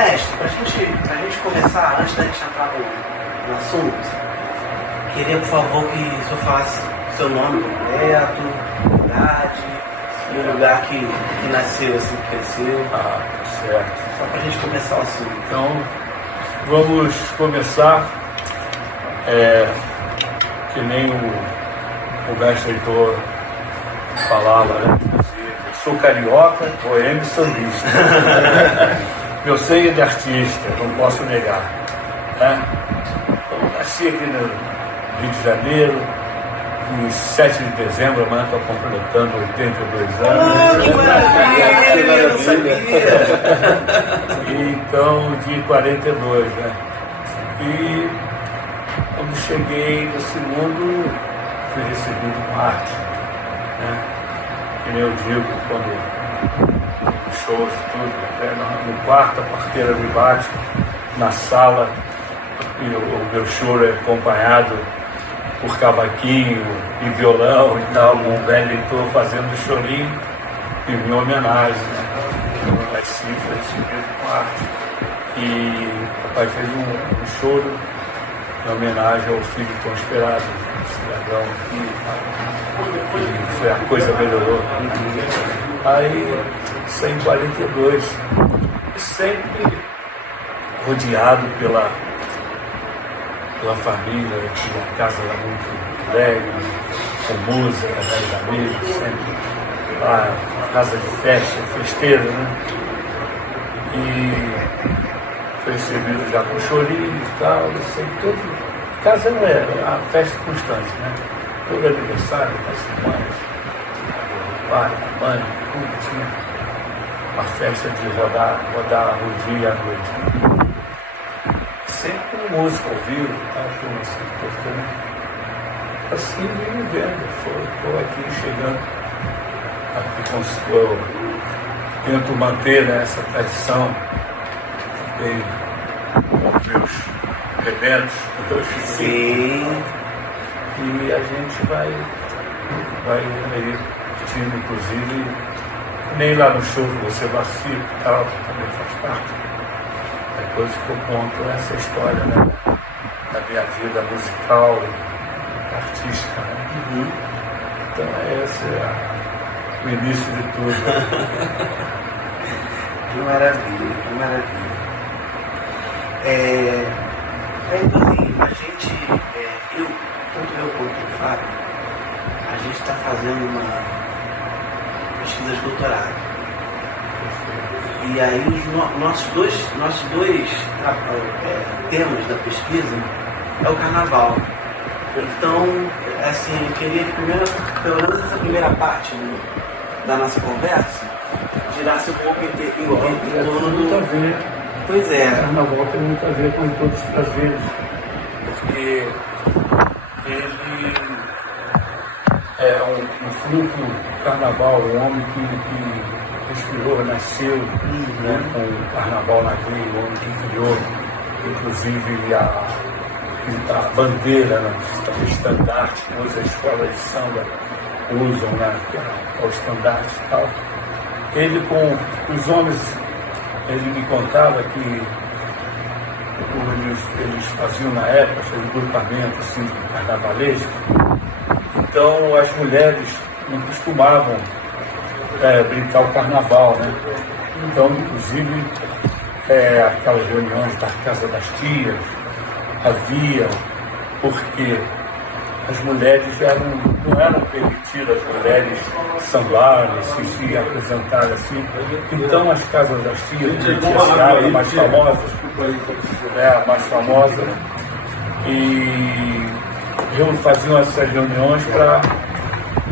Mestre, pra gente começar, antes da gente entrar no assunto, queria, por favor, que o senhor falasse seu nome completo, idade e o lugar que nasceu, assim, que cresceu. Tá certo. Só pra gente começar o assunto. Então, vamos começar que nem o mestre Heitor falava, né? Eu sou carioca, boêmio e sambista. Meu sangue é de artista, não posso negar. Né? Então, nasci aqui no Rio de Janeiro, em 7 de dezembro, amanhã estou completando 82 anos. Que maravilha! Eu não sabia! Então, de 42, né? E quando cheguei nesse mundo, fui recebido com arte, né? Que nem eu digo, quando shows e tudo, né? No quarto a parteira me bate, na sala e o meu choro é acompanhado por cavaquinho e violão e tal, com o velho Heitor fazendo chorinho em minha homenagem, né? Eu nasci, foi recebido com arte. E o papai fez um choro em homenagem ao filho tão esperado, um cidadão que foi a coisa melhorou. Aí, isso em 42, e sempre rodeado pela família, a casa era muito alegre, com música, né, amigos, sempre lá, casa de festa, festeira, né? E foi recebido já com chorinho e tal, assim, tudo. Casa era a festa constante, né? Todo aniversário das mães, do pai, da mãe, tudo tinha uma festa de rodar o dia e a noite. Sempre com música ao vivo, tá? Tudo assim, coisa, assim vim vivendo, estou aqui chegando, aqui eu tento manter, né, essa tradição com os meus rebentos, Sim. e a gente vai aí curtindo, inclusive, nem lá no show que você vacila e tal, que também faz parte. Depois que eu conto essa história, né, da minha vida musical e artística, né? Uhum. Então esse é o início de tudo. Que maravilha, que maravilha. Então, assim, a gente, tanto eu quanto o Fábio, a gente está fazendo uma pesquisa de doutorado. E aí os nossos dois temas da pesquisa é o carnaval. Então, assim, eu queria que pelo menos essa primeira parte da nossa conversa girasse um pouco em torno muito a ver. Pois é. Carnaval tem muito a ver com todos os prazeres, porque ele é um fruto do carnaval, um homem que respirou, nasceu, né, com o carnaval na veia, o homem que criou, inclusive a bandeira, né, o estandarte que hoje as escolas de samba usam, né, que é o estandarte e tal. Ele com os homens, ele me contava que eles faziam na época, faziam grupamento assim, de carnavalesco, então as mulheres não costumavam brincar o carnaval, né? Então, inclusive, aquelas reuniões da Casa das Tias havia, porque as mulheres não eram permitidas, as mulheres sambarem, se apresentarem assim. Então, as Casas das Tias, a tia Seara, a mais famosa, a mais famosa, e faziam essas reuniões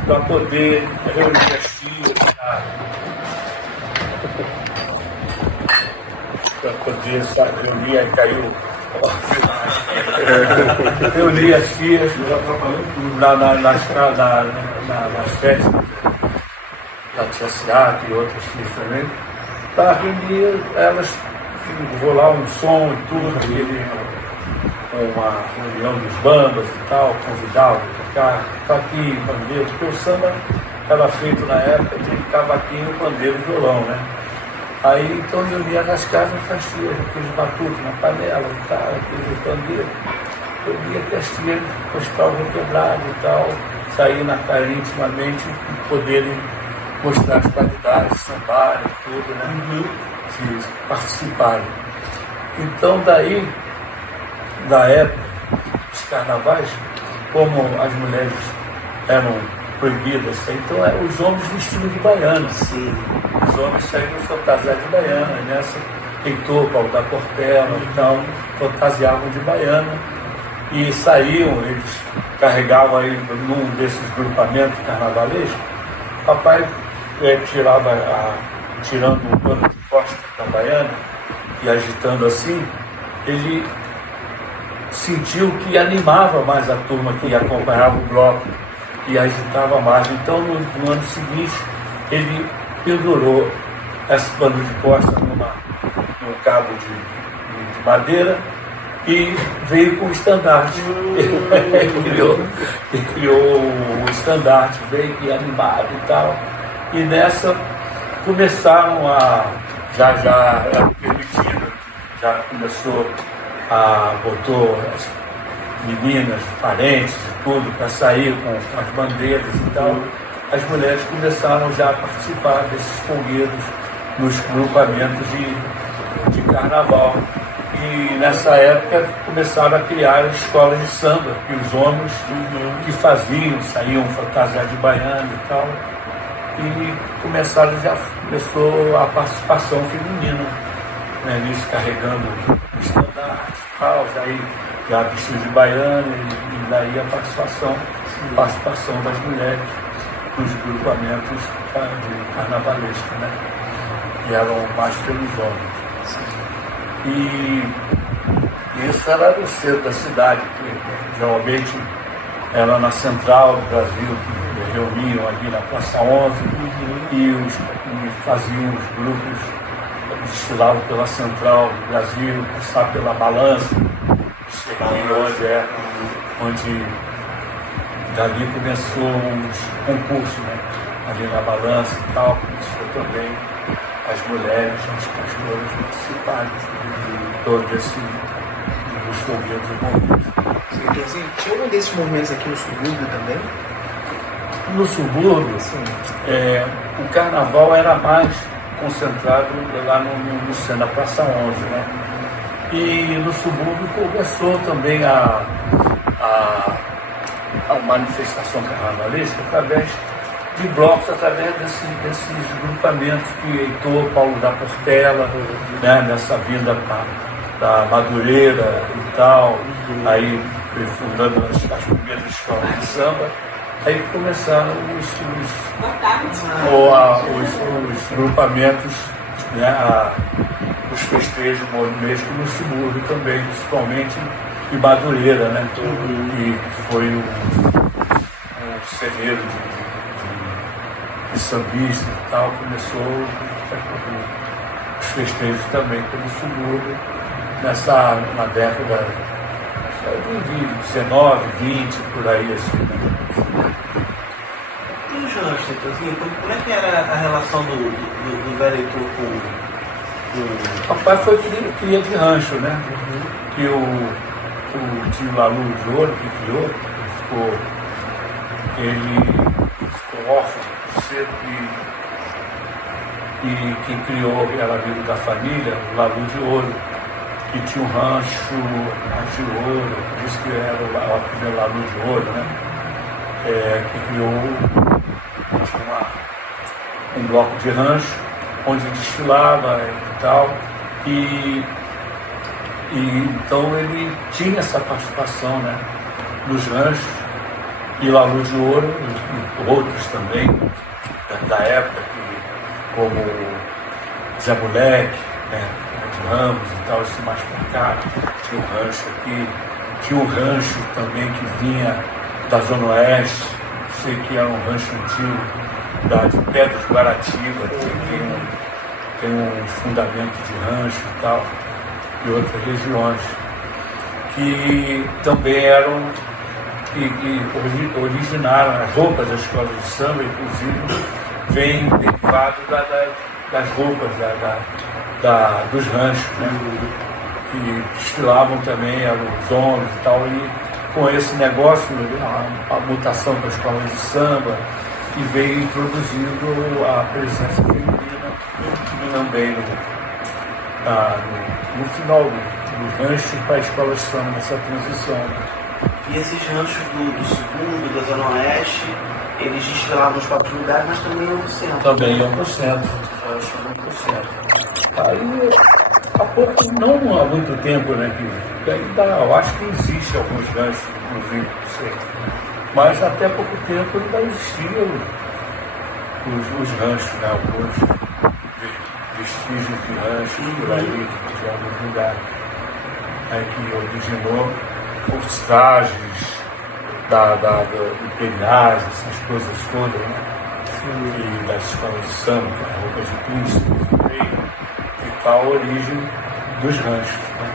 para poder reunir as tias, para poder reunir, aí caiu, reunir as tias nas festas da tia Seara e outras tias também, para reunir elas, rolar um som e tudo, uma reunião dos bambas e tal, convidá-los para tocar aqui, bandeiro, porque o samba era feito na época de cavaquinho, bandeiro e violão, né? Aí então eu ia nas casas, fazia aqueles batuques na panela, tal, aquele pandeiro. Eu via que as tias gostavam quebrado e tal, sair na cara intimamente e poderem mostrar as qualidades, sambarem, tudo, né? De participarem. Então daí, da época, os carnavais, como as mulheres eram proibidas, então eram os homens vestidos de baiana. Sim. Os homens saíram fantasiados de baiana, e nessa Heitor, Paulo da Portela, então fantasiavam de baiana e saíam, eles carregavam aí num desses grupamentos carnavalescos, papai tirando o pano de costa da baiana e agitando assim, ele sentiu que animava mais a turma que acompanhava o bloco e agitava mais. Então no ano seguinte ele pendurou esse pano de costa num cabo de madeira e veio com o estandarte. Ele criou o estandarte, veio e animado e tal. E nessa começaram já era permitido, já começou botou as meninas, parentes e tudo, para sair com as bandeiras e tal. As mulheres começaram já a participar desses folguedos nos grupamentos de carnaval. E nessa época começaram a criar escolas de samba, que os homens que saíam fantasiados de baiano e tal. E começou a participação feminina, né, nisso, carregando o estandarte e tal, já vestido de baiana, e daí a participação das mulheres nos grupamentos de carnavalesco, né, que eram mais pelos homens. E isso era no centro da cidade, que geralmente era na central do Brasil, que reuniam ali na Praça 11 e faziam os grupos, desfilavam pela central do Brasil, passavam pela Balança, onde dali começou os concursos, né? Ali na Balança e tal, começou também as mulheres, as pastoras participarem de todo dos folguedos envolvidos. Tinha algum desses movimentos aqui no subúrbio também? No subúrbio, o carnaval era mais concentrado lá na Praça 11, né? E no subúrbio começou também a manifestação carnavalesca através de blocos, através desses grupamentos que Heitor, Paulo da Portela, né, nessa vinda da Madureira e tal, aí foi fundando as primeiras escolas de samba, aí começaram os grupamentos, né, os festejos mesmo no subúrbio também, principalmente em Madureira, né, que foi um celeiro de sambista e tal, começou os festejos também pelo subúrbio, na década de 19, 20, por aí assim, né? E o rancho, então, como é que era a relação do velho Heitor com... Papai foi cria de rancho, né? Que o tio Lalu de Ouro que criou, ele ficou órfão cedo e quem criou era amigo da família, o Lalu de Ouro, que tinha um rancho de ouro, por isso que era o primeiro Lalu de Ouro, né? Que criou um bloco de rancho onde desfilava e tal, e então ele tinha essa participação, né, nos ranchos, e Lalu de Ouro e outros também da época, como Zé Moleque, né, de Ramos e tal, esse mais pra cá, tinha um rancho aqui, tinha um rancho também que vinha da Zona Oeste, sei que era um rancho antigo de Pedras Guaratiba, que tem um fundamento de rancho e tal, e outras regiões, que também eram, que originaram as roupas das escolas de samba, inclusive, vem derivado das roupas dos ranchos, né? Que desfilavam também, eram os homens e tal, e com esse negócio, a mutação da escola de samba, e veio introduzindo a presença feminina também no final dos ranchos para a escola de samba, nessa transição. E esses ranchos do subúrbio, da Zona Oeste, eles desfilavam nos próprios lugares, mas também iam pro centro. Também iam para o centro, Aí, há pouco, não há muito tempo, né, que ainda, eu acho que existe alguns ranchos, inclusive, não sei. Mas até pouco tempo ainda existiam os ranchos, né, alguns vestígios de ranchos por aí, de alguns lugares, que originou os trajes imperiais, essas coisas todas, né? E das escolas de samba, roupas de príncipe, e tal, a origem dos ranchos. Né?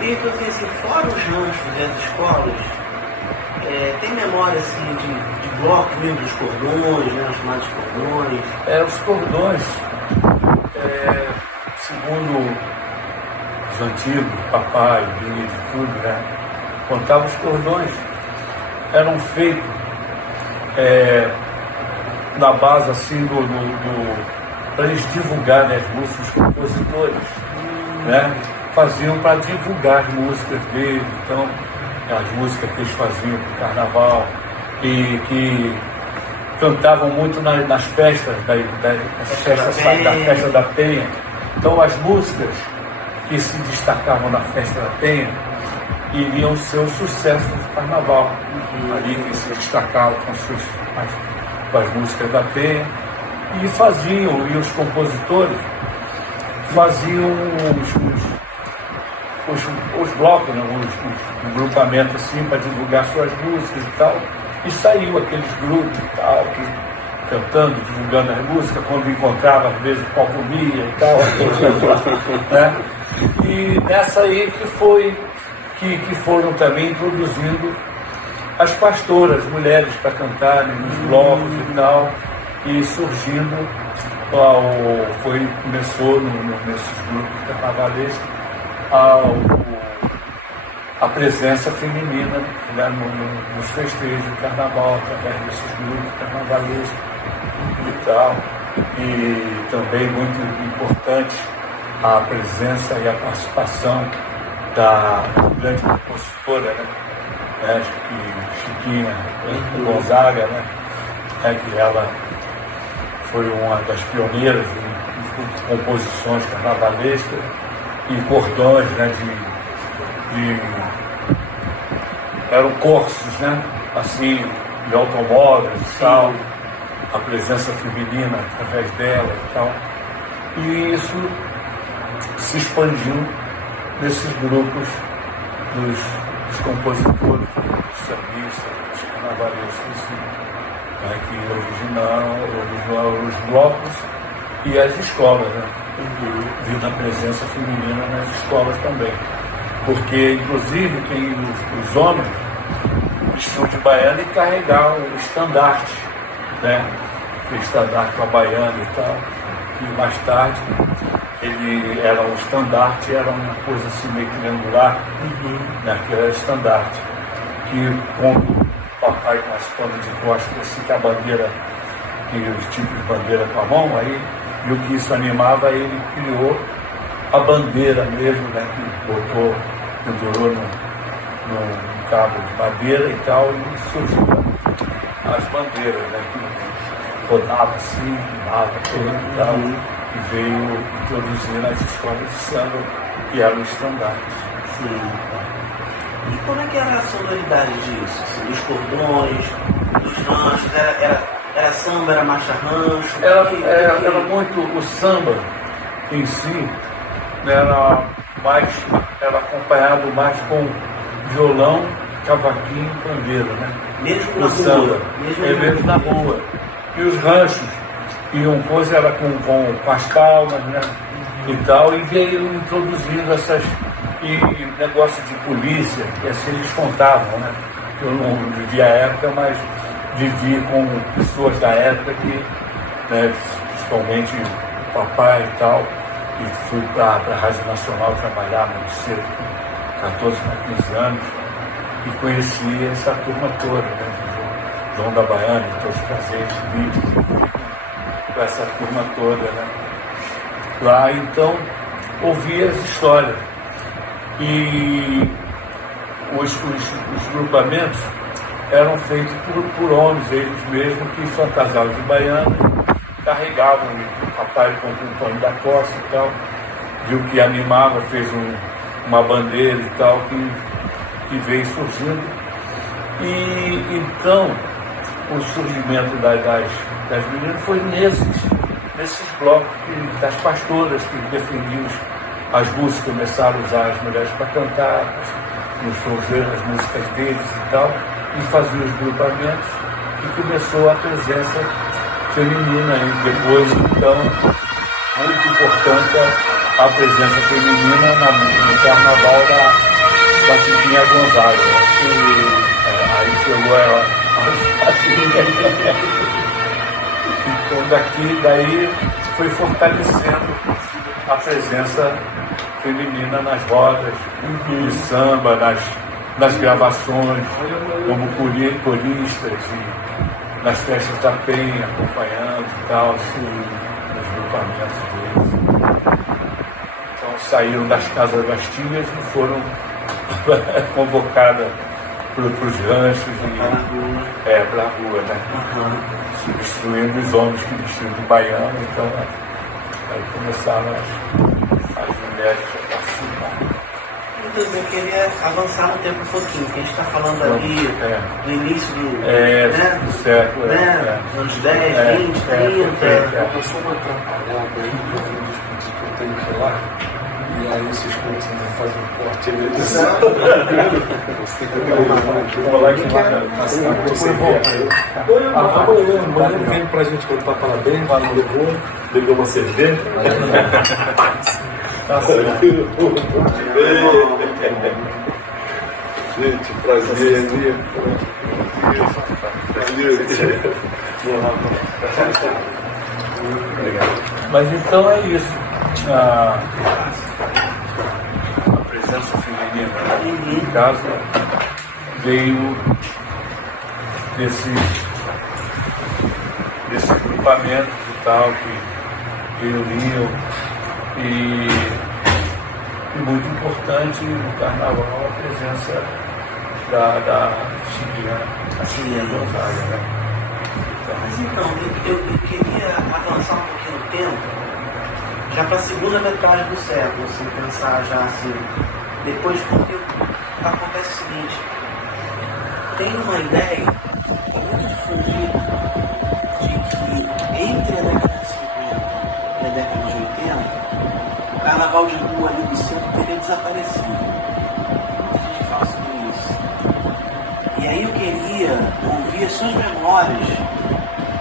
E assim, fora os ranchos e as escolas, tem memória assim, de bloco mesmo, dos cordões, né, os chamados cordões? Os cordões, segundo os antigos, papai, Bíblia, tudo, né? Contavam os cordões. Eram feitos na base assim para eles divulgarem as músicas, os compositores, né? Faziam para divulgar as músicas deles, então as músicas que eles faziam para o carnaval e que cantavam muito nas festas da festa da Penha. Então as músicas que se destacavam na festa da Penha iriam ser o sucesso do carnaval. Ali que se destacavam com as músicas da Penha e os compositores faziam os blocos, né, um grupamento assim para divulgar suas músicas e tal. E saiu aqueles grupos e tal, cantando, divulgando as músicas, quando encontrava às vezes o pau comia e tal, né? E nessa aí que foram também introduzindo as pastoras, mulheres para cantarem nos blocos e tal, e surgindo, começou nesses grupos carnavalescos a presença feminina, né, nos festejos do carnaval, através desses grupos carnavalescos e tal. E também muito importante a presença e a participação da grande compositora, né, Chiquinha Gonzaga, né, que ela foi uma das pioneiras em composições carnavalescas e cordões, né, eram cursos, né, assim, de automóveis e tal, a presença feminina através dela e tal. E isso se expandiu nesses grupos dos compositores, dos sambistas, dos carnavalescos, assim, né, que originaram os blocos e as escolas, né, devido à presença feminina nas escolas também. Porque, inclusive, os homens vestiam de baiana e carregavam o estandarte, né? O estandarte com a baiana e tal. E mais tarde, o estandarte era uma coisa assim meio triangular, né? Que era estandarte. Que quando o papai com as panas de costas, assim, que a bandeira, que os tipos de bandeira com a mão, aí viu que isso animava, ele criou a bandeira mesmo, né? Que botou, pendurou num cabo de madeira e tal, e surgiu as bandeiras, né? Que rodava assim, voava tudo e tal, e veio introduzir nas escolas de samba, que eram os estandartes. Sim. E como é que era a sonoridade disso? Assim, dos cordões, dos ranchos? Era samba, era marcha rancho? Era muito o samba em si, era acompanhado mais com violão, cavaquinho e pandeiro, né? Mesmo na samba, rua? Mesmo na rua. E os ranchos, era com as palmas, né? E tal, e veio introduzindo e negócio de polícia, que assim eles contavam, né? Eu não vivi a época, mas vivi com pessoas da época que, né, principalmente o papai e tal, e fui para a Rádio Nacional trabalhar muito cedo, com 14 para 15 anos, e conheci essa turma toda, né? João da Baiana, todos os prazeres, livros, com essa turma toda, né? Lá, então, ouvia as histórias. E os grupamentos eram feitos por homens, eles mesmos, que fantasiavam de baiana, carregavam o papai com o pano da costa e tal, viu que animava, fez uma bandeira e tal, que veio surgindo. E então, o surgimento das meninas foi nesses blocos das pastoras que defendiam as músicas, começaram a usar as mulheres para cantar, as músicas deles e tal, e faziam os grupamentos, e começou a presença feminina. E depois, então, muito importante a presença feminina no carnaval da Chiquinha Gonzaga. Aí chegou ela. Então daí foi fortalecendo a presença feminina nas rodas de samba, nas gravações, como coristas, e nas festas da Penha, acompanhando e tal, nos grupamentos deles. Então saíram das casas das tias e foram convocadas para os ranchos e para a rua, né? Substituindo os homens que vestiam de baiano. Então aí começaram as mulheres a participar. Eu queria avançar no tempo um pouquinho, que a gente está falando ali no início do século, anos 10, 20, 30. Começou uma atrapalhada aí, que eu vou discutir que eu tenho que ir lá. E aí vocês começam a fazer um corte ali. Você tem que pegar uma mão aqui. Vou lá que Assim, você volta. Ele veio pra gente cantar parabéns, levou uma cerveja. tá certo. Gente, prazer. Mas então é isso. A presença feminina, no caso, veio desses grupamentos e tal, que reuniam, e muito importante no carnaval a presença da Chiquinha Gonzaga, né? Mas então, eu queria avançar um pouquinho no tempo, já para a segunda metade do século, assim, pensar já assim, depois, porque acontece o seguinte, tem uma ideia muito difundida de que entre a década de 50 e a década de 80, o carnaval de rua ali do centro teria desaparecido. Muita gente fala sobre isso. E aí eu queria ouvir as suas memórias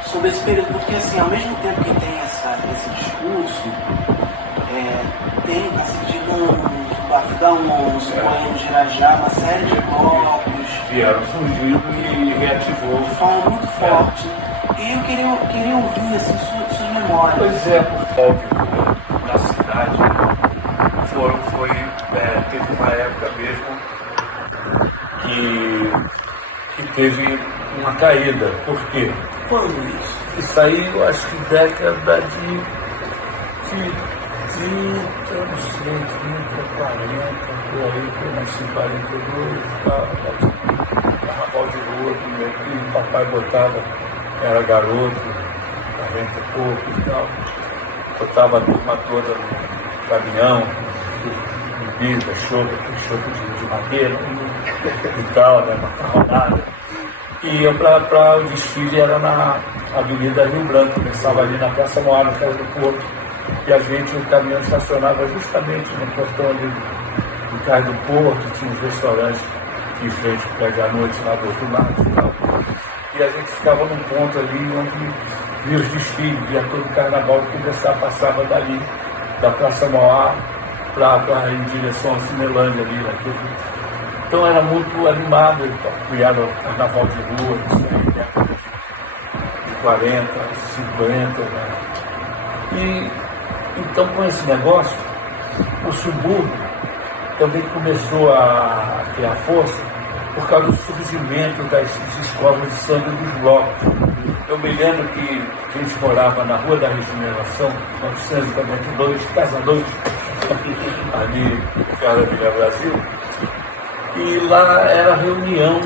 sobre esse período, porque assim, ao mesmo tempo que tem esse discurso, tem a sentir no Bafidão, nos Poemas de Irajá, uma série de blocos Vieram surgindo e reativou. de forma muito forte. E eu queria ouvir assim, suas memórias. Pois é, por causa da cidade, teve uma época mesmo que teve uma caída. Por quê? Quando isso? Isso aí eu acho que década de 30, não sei, 30, 40, por aí, que eu nasci em 42 e tal, carnaval de rua, primeiro que o papai botava, era garoto, 40 e pouco e tal, botava a turma toda no caminhão, bebida, chope de madeira e tal, né, macarronada. E ia para o desfile, era na Avenida Rio Branco, começava ali na Praça Moara, na Casa do Porto, e a gente, o caminhão estacionava justamente no portão ali do Cais do Porto, tinha uns restaurantes em frente para a noite lá do outro lado e tal. E a gente ficava num ponto ali onde via os desfiles, via todo o carnaval começar, passava dali, da Praça Mauá para ir em direção à Cinelândia ali, naquele. Então era muito animado, então, criaram o carnaval de rua, isso aí, década de 40, 50, né? E então, com esse negócio, o subúrbio também começou a criar força por causa do surgimento das escolas de samba e dos blocos. Eu me lembro que a gente morava na Rua da Regeneração, 942, Casa 2, ali perto da Vila Brasil, e lá era reunião,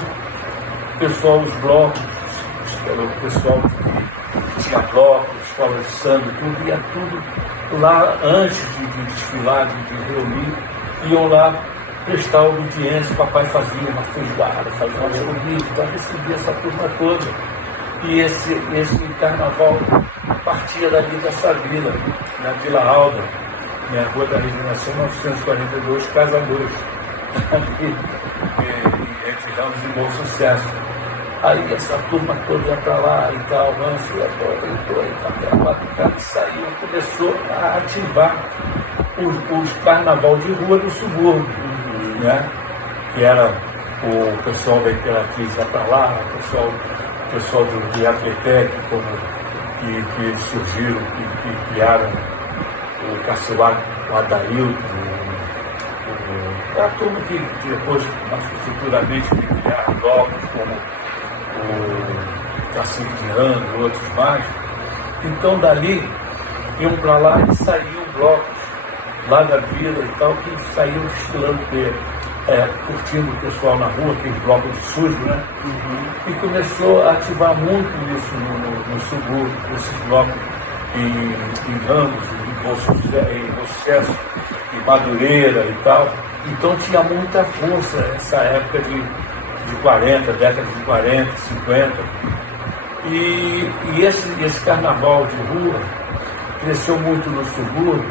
o pessoal dos blocos, o pessoal que tinha blocos, escolas de samba, tudo, ia tudo lá antes de desfilar, de reunir, iam lá prestar obediência, o papai fazia uma feijoada, fazia uma comida, então recebia essa turma toda. E esse carnaval partia dali dessa vila, na Vila Alda, na Rua da Regeneração 942, Casa 2, entre Ramos e Bom Sucesso. Aí essa turma toda ia para lá e tal, Ranço, e saiu, começou a ativar os carnaval de rua do subúrbio, né? Que era o pessoal da Imperatriz ia para lá, o pessoal do Teatretec, que surgiram, que criaram o Caçoar, o Adailton, a turma que depois, mais futuramente, criaram blocos como o Cacique de Rando e outros mais. Então dali iam para lá e saíam blocos lá da vila e tal, que saíam desfilando curtindo o pessoal na rua, aquele bloco de sujo, né? E começou a ativar muito isso no subúrbio, esses blocos em Ramos, em Bom Sucesso, em Madureira e tal. Então tinha muita força essa época de 40, década de 40, 50. E esse carnaval de rua cresceu muito no subúrbio,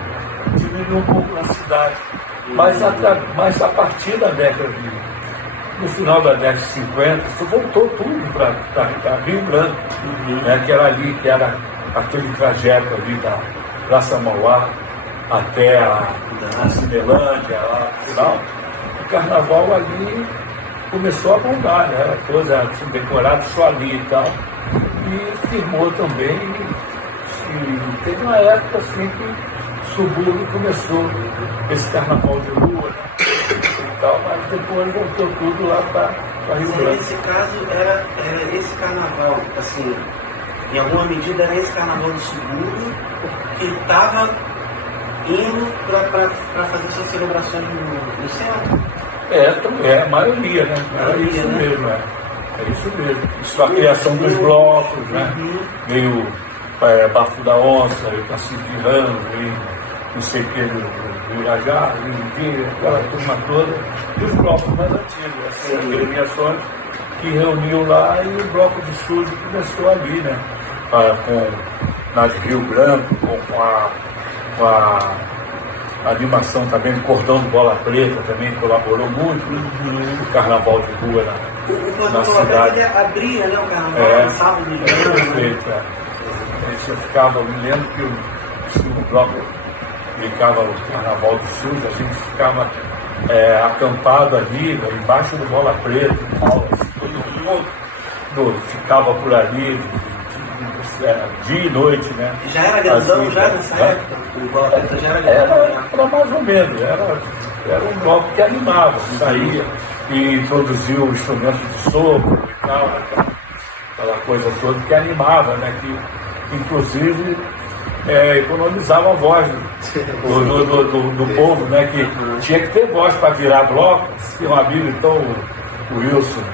diminuiu um pouco na cidade. Mas a partir da década no final da década de 50, isso voltou tudo para Rio Branco, né, que era ali, que era aquele trajeto ali da Praça Mauá até a Cinelândia, lá no final. O carnaval ali começou a bombar, né, era coisa assim, decorado só ali e tal. E firmou também, e teve uma época assim que o subúrbio começou esse carnaval de rua, né, e tal, mas depois voltou tudo lá para Rio Branco. Nesse caso, era esse carnaval, assim, em alguma medida era esse carnaval do subúrbio que estava indo para fazer suas celebrações no centro? A maioria, né? Era isso mesmo, É isso mesmo. Isso, a criação dos blocos, né? Veio Bafo da Onça, veio Cacique de Ramos, veio não sei o que do Irajá, aquela turma toda, e os blocos mais antigos, essas agremiações que reuniam lá, e o bloco de sujo começou ali, né? Na de Rio Branco, com a animação também do Cordão de Bola Preta, também colaborou muito, o carnaval de rua na cidade. Ele abria, né, o carnaval, lançava de grana. Perfeito, A gente ficava, eu me lembro que o bloco ficava o Carnaval do Sul, a gente ficava acampado ali, embaixo do Bola Preta e tal, todo mundo ficava por ali, dia e noite, né? Já era grandão, assim, já nessa época? O Bola Preta já era grandão? Era mais ou menos, era um bloco que animava, saía e introduzia o instrumento de sopro e tal, aquela coisa toda que animava, né? Que inclusive economizava a voz do povo, né? Que tinha que ter voz para virar bloco. Tinha um amigo, então, o Wilson,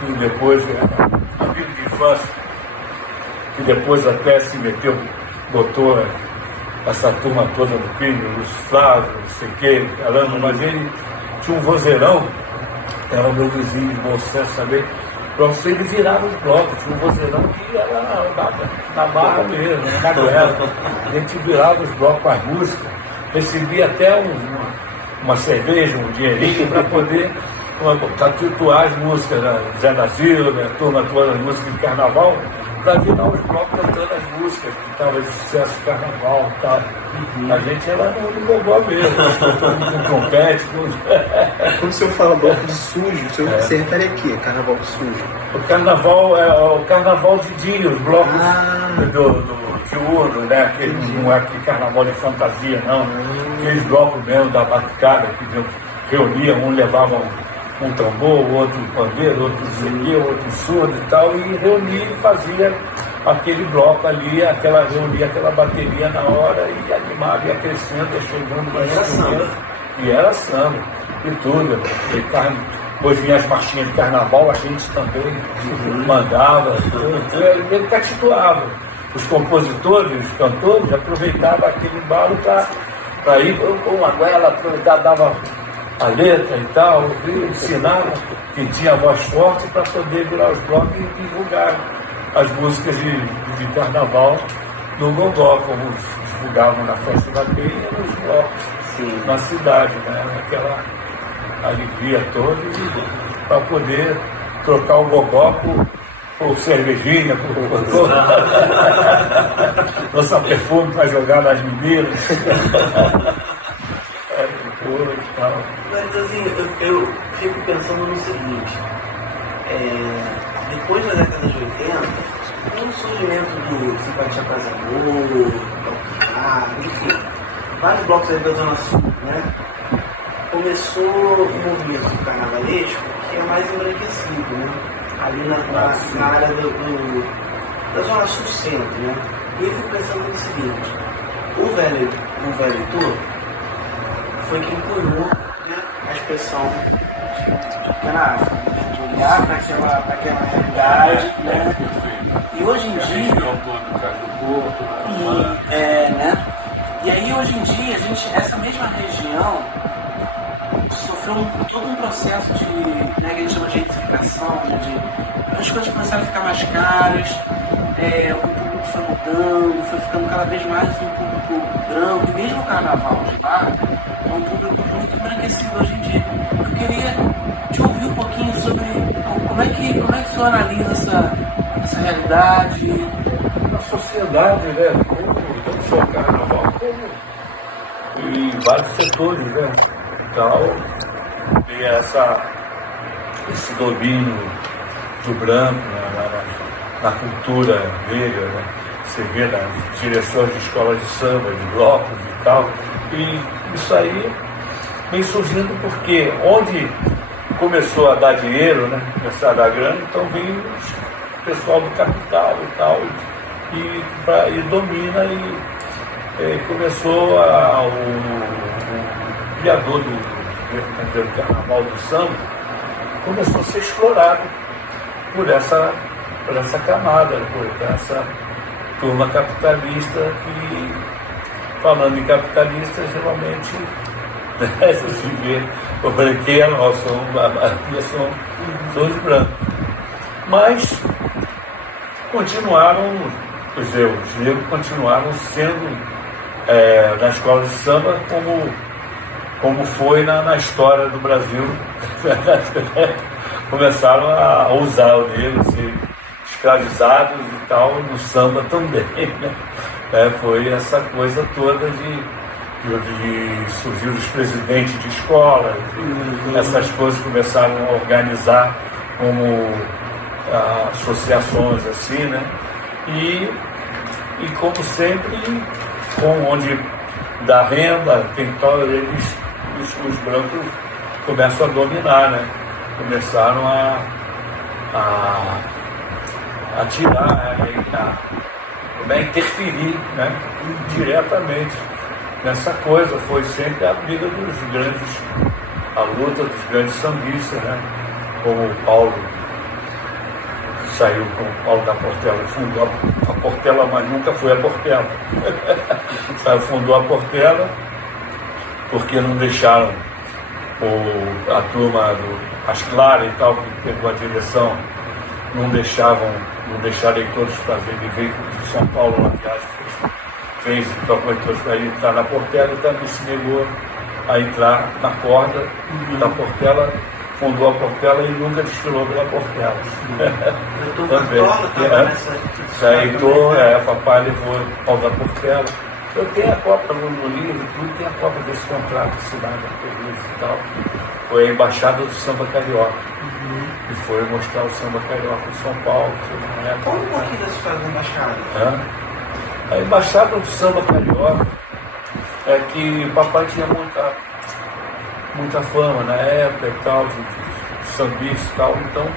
que depois era amigo de infância, que depois até se meteu, botou essa turma toda no crime, os Flávio, não sei o que, caramba, mas ele tinha um vozeirão, era meu vizinho de Bom Sucesso também. Para você, ele virava os blocos, tinha um vozeirão que era na barra mesmo, na goela. A gente virava os blocos com as músicas, recebia até uma cerveja, um dinheirinho para poder tatuar as músicas, né? Zé da Silva, a turma toda, as músicas de carnaval, para virar os blocos cantando as músicas que estavam de sucesso de carnaval e tal. A gente era no gogó mesmo, com trompete. Quando o senhor fala bloco de sujo, o senhor se refere a quê? Carnaval de sujo? O carnaval é o carnaval de dia, os blocos do Gil diurno, né? Aquele, não é aquele carnaval de fantasia, não. Aqueles blocos mesmo da batucada que reuniam, um levava um tambor, outro pandeiro, outro zinguê, outro surdo e tal, e reunia e fazia aquele bloco ali, reunia aquela bateria na hora e animava, ia crescendo, ia chegando mais instrumento. E era samba, e tudo. Depois vinha as marchinhas de carnaval, a gente também mandava, tudo, ele capturava. Os compositores, os cantores, aproveitavam aquele embalo para ir com uma goela, aproveitar, dava a letra e tal, ensinava quem tinha voz forte para poder virar os blocos e divulgar as músicas de carnaval no gogó, como divulgavam na festa da Penha e nos blocos na cidade, né? Aquela alegria toda para poder trocar o gogó por cervejinha, por lançar perfume para jogar nas meninas. E tal. Mas assim, eu fico pensando no seguinte, depois da década de 80, com o surgimento do Simpatia Paz Amor, enfim, vários blocos aí da Zona Sul, né? Começou um movimento carnavalesco que é mais embranquecido, né? Ali na área da Zona Sul Centro, né? E eu fico pensando no seguinte, o velho Heitor foi quem cunhou, né, a expressão de pequena África, de olhar para aquela realidade, né? E hoje em dia, né? E aí hoje em dia essa mesma região sofreu todo um processo de, né, que a gente chama de gentrificação, as coisas começaram a ficar mais caras, o público foi mudando, foi ficando cada vez mais um público branco, e mesmo o carnaval de lá é um público muito embranquecido hoje em dia. Eu queria te ouvir um pouquinho sobre como é que o senhor analisa essa realidade. Na sociedade, né? Não só o carnaval, como em vários setores, né? Então, e esse domínio do branco na cultura negra, né? Você vê nas direções de escolas de samba, de blocos e tal, e isso aí vem surgindo porque onde começou a dar dinheiro, né? Começou a dar grana, então vem o pessoal do capital e tal, e domina e começou o criador do carnaval do samba começou a ser explorado por essa camada, por essa turma capitalista que, falando em capitalista, geralmente se vê o branqueiro, nós somos os brancos. Mas continuaram, os negros continuaram sendo na escola de samba como foi na história do Brasil. Começaram a usar o negro, ser escravizados e tal, no samba também, né? Foi essa coisa toda de surgir os presidentes de escolas, essas coisas começaram a organizar como associações assim, né? E como sempre, onde dá renda, tem tal, os brancos começam a dominar, né? Começaram a tirar, a interferir, né? Diretamente nessa coisa. Foi sempre a briga a luta dos grandes sambistas, né? Como o Paulo, que saiu com o Paulo da Portela, fundou a Portela, mas nunca foi a Portela. Fundou a Portela porque não deixaram a turma as Claras e tal, que pegou a direção, não deixaram todos fazerem, veio de São Paulo uma viagem, fez todos para ele entrar na Portela, e também se negou a entrar na corda da Portela, fundou a Portela e nunca desfilou pela Portela. Também. Papai levou o pau da Portela. Eu tenho a cópia no livro, tudo tem a cópia desse contrato assinado e tal. Foi a embaixada do samba carioca. E foi mostrar o samba carioca em São Paulo. Conta um pouquinho dessa história da embaixada. A embaixada do samba carioca é que o papai tinha muita fama na época e tal, de sambista e tal. Então,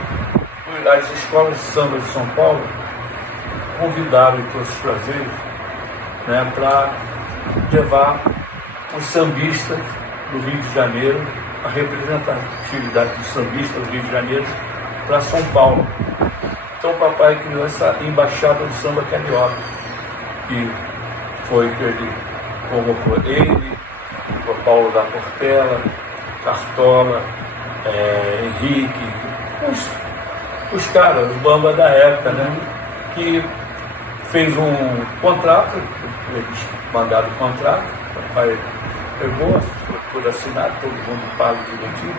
as escolas de samba de São Paulo convidaram em todos os prazeres, né, para levar os sambistas do Rio de Janeiro, a representatividade dos sambistas do Rio de Janeiro, para São Paulo. Então o papai criou essa embaixada do samba carioca, que foi que ele convocou ele, o Paulo da Portela, Cartola, Henrique, os caras, os bamba da época, né? Que fez um contrato, eles mandaram o contrato, o papai pegou, por assinado, todo mundo pago direitinho,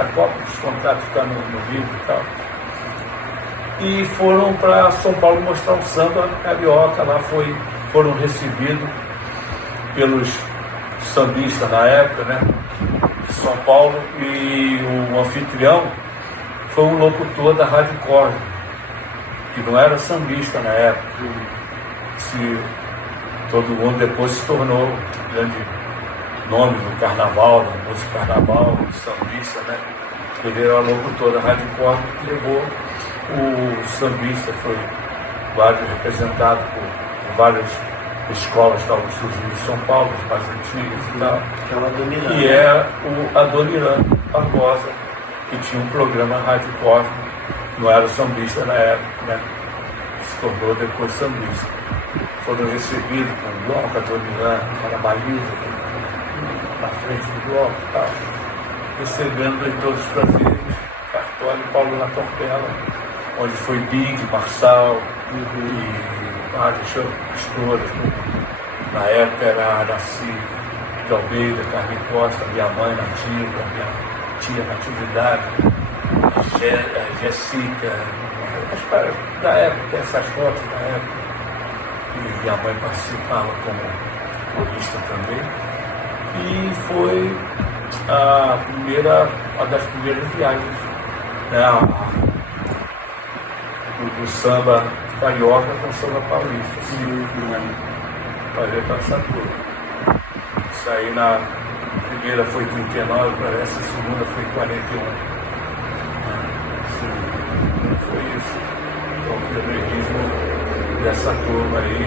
a cópia dos contratos está no livro e tal. E foram para São Paulo mostrar o samba carioca, lá foram recebidos pelos sambistas na época, né, de São Paulo, e o anfitrião foi um locutor da Rádio Cor, que não era sambista na época. Todo mundo depois se tornou grande nome no carnaval, na música carnaval, sambista, né? Ele era locutor da Rádio Cor, que levou o sambista, foi vários representados por várias escolas que estavam surgindo em São Paulo, as mais antigas e tal, que é o Adoniran Barbosa, que tinha um programa Rádio Cosmo, não era sambista na época, né? Se tornou depois sambista. Foram recebidos com o bloco, Adoniran, era baliza, na frente do bloco e tal, recebendo em todos os prazeres, Cartola e Paulo da Portela, onde foi Big, Marçal e várias pastoras. Na época era a Araci de Almeida, Carmen Costa, minha mãe Nativa, minha tia Natividade, a Jéssica, da época, essas fotos da época. E minha mãe participava como corista também. E foi uma das primeiras viagens, né, do samba carioca com o samba paulista. Assim, para ver passar tudo. Isso aí na primeira foi 39, parece, a segunda foi 41. Foi isso. Então, o pioneirismo dessa turma aí,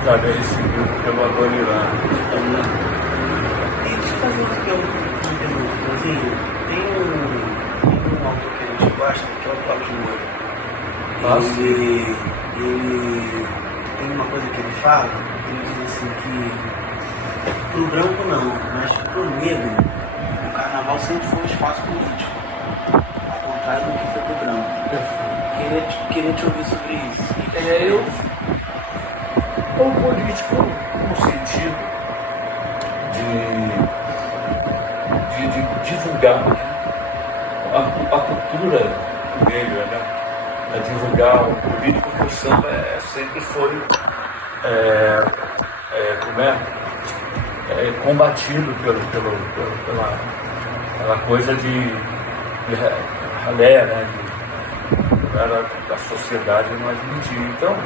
através desse grupo pelo Adoniran. E deixa eu fazer uma pergunta, assim, tem um autor que a gente gosta, que é o Cláudio Moura. Ele tem uma coisa que ele fala, ele diz assim que pro branco não, mas pro negro, o carnaval sempre foi um espaço político, ao contrário do que foi pro branco. Queria te ouvir sobre isso. Ou político no sentido de divulgar a cultura negra, né? A divulgar o político, porque o samba sempre foi combatido pela coisa de ralé, né? A sociedade não admitia. Então,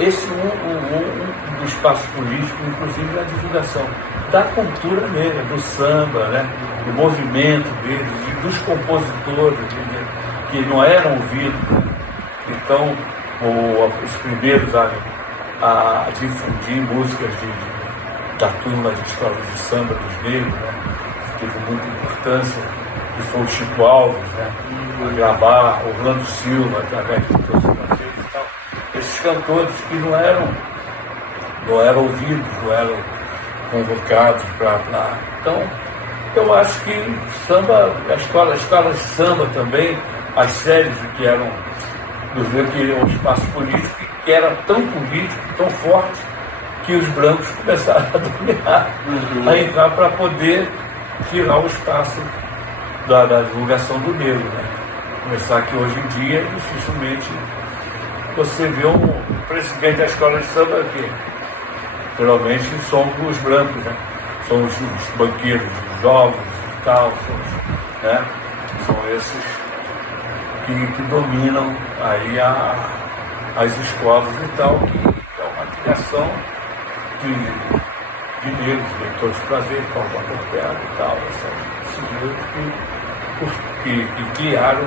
esse um do espaço político, inclusive, é a divulgação da cultura negra, do samba, né? Do movimento deles, dos compositores que não eram ouvidos, né? Então, os primeiros a difundir músicas da turma de escolas de samba dos negros, né? Teve muita importância, que foi o Chico Alves, né? A gravar Orlando Silva através do Torcedor e tal. Esses cantores que não eram ouvidos, não eram convocados para. Então, eu acho que samba, a escola de samba também, as séries que eram dos negros, que eram um espaço político, que era tão político, tão forte, que os brancos começaram a dominar, a entrar para poder tirar o espaço da divulgação do negro, né? Começar que hoje em dia, dificilmente você vê um presidente da escola de samba que geralmente são os brancos, né? São os banqueiros, os jovens e tal, são esses que dominam aí as escolas e tal, que é uma criação de negros, de todos os prazeres, com a Portela e tal, esses negros que criaram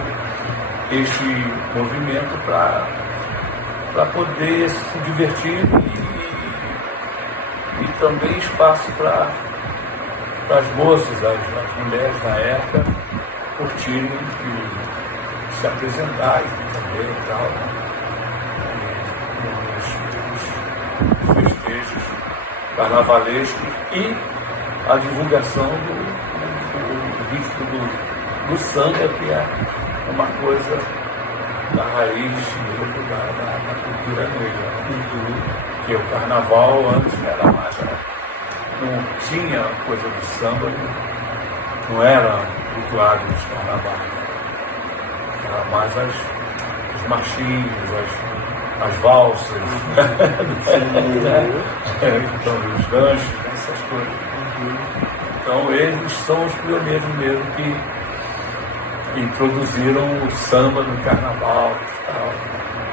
este movimento para poder se divertir e também espaço para as moças, as mulheres na época, curtirem e se apresentarem também e tal, nos festejos carnavalescos e a divulgação do ritmo do samba, que é uma coisa da raiz mesmo da cultura negra. Porque o carnaval antes era mais, não tinha coisa do samba, não era rituário dos carnavais, era mais as marchinhas, as valsas, então, os ganchos, essas coisas. Então eles são os pioneiros mesmo que introduziram o samba no carnaval e tal,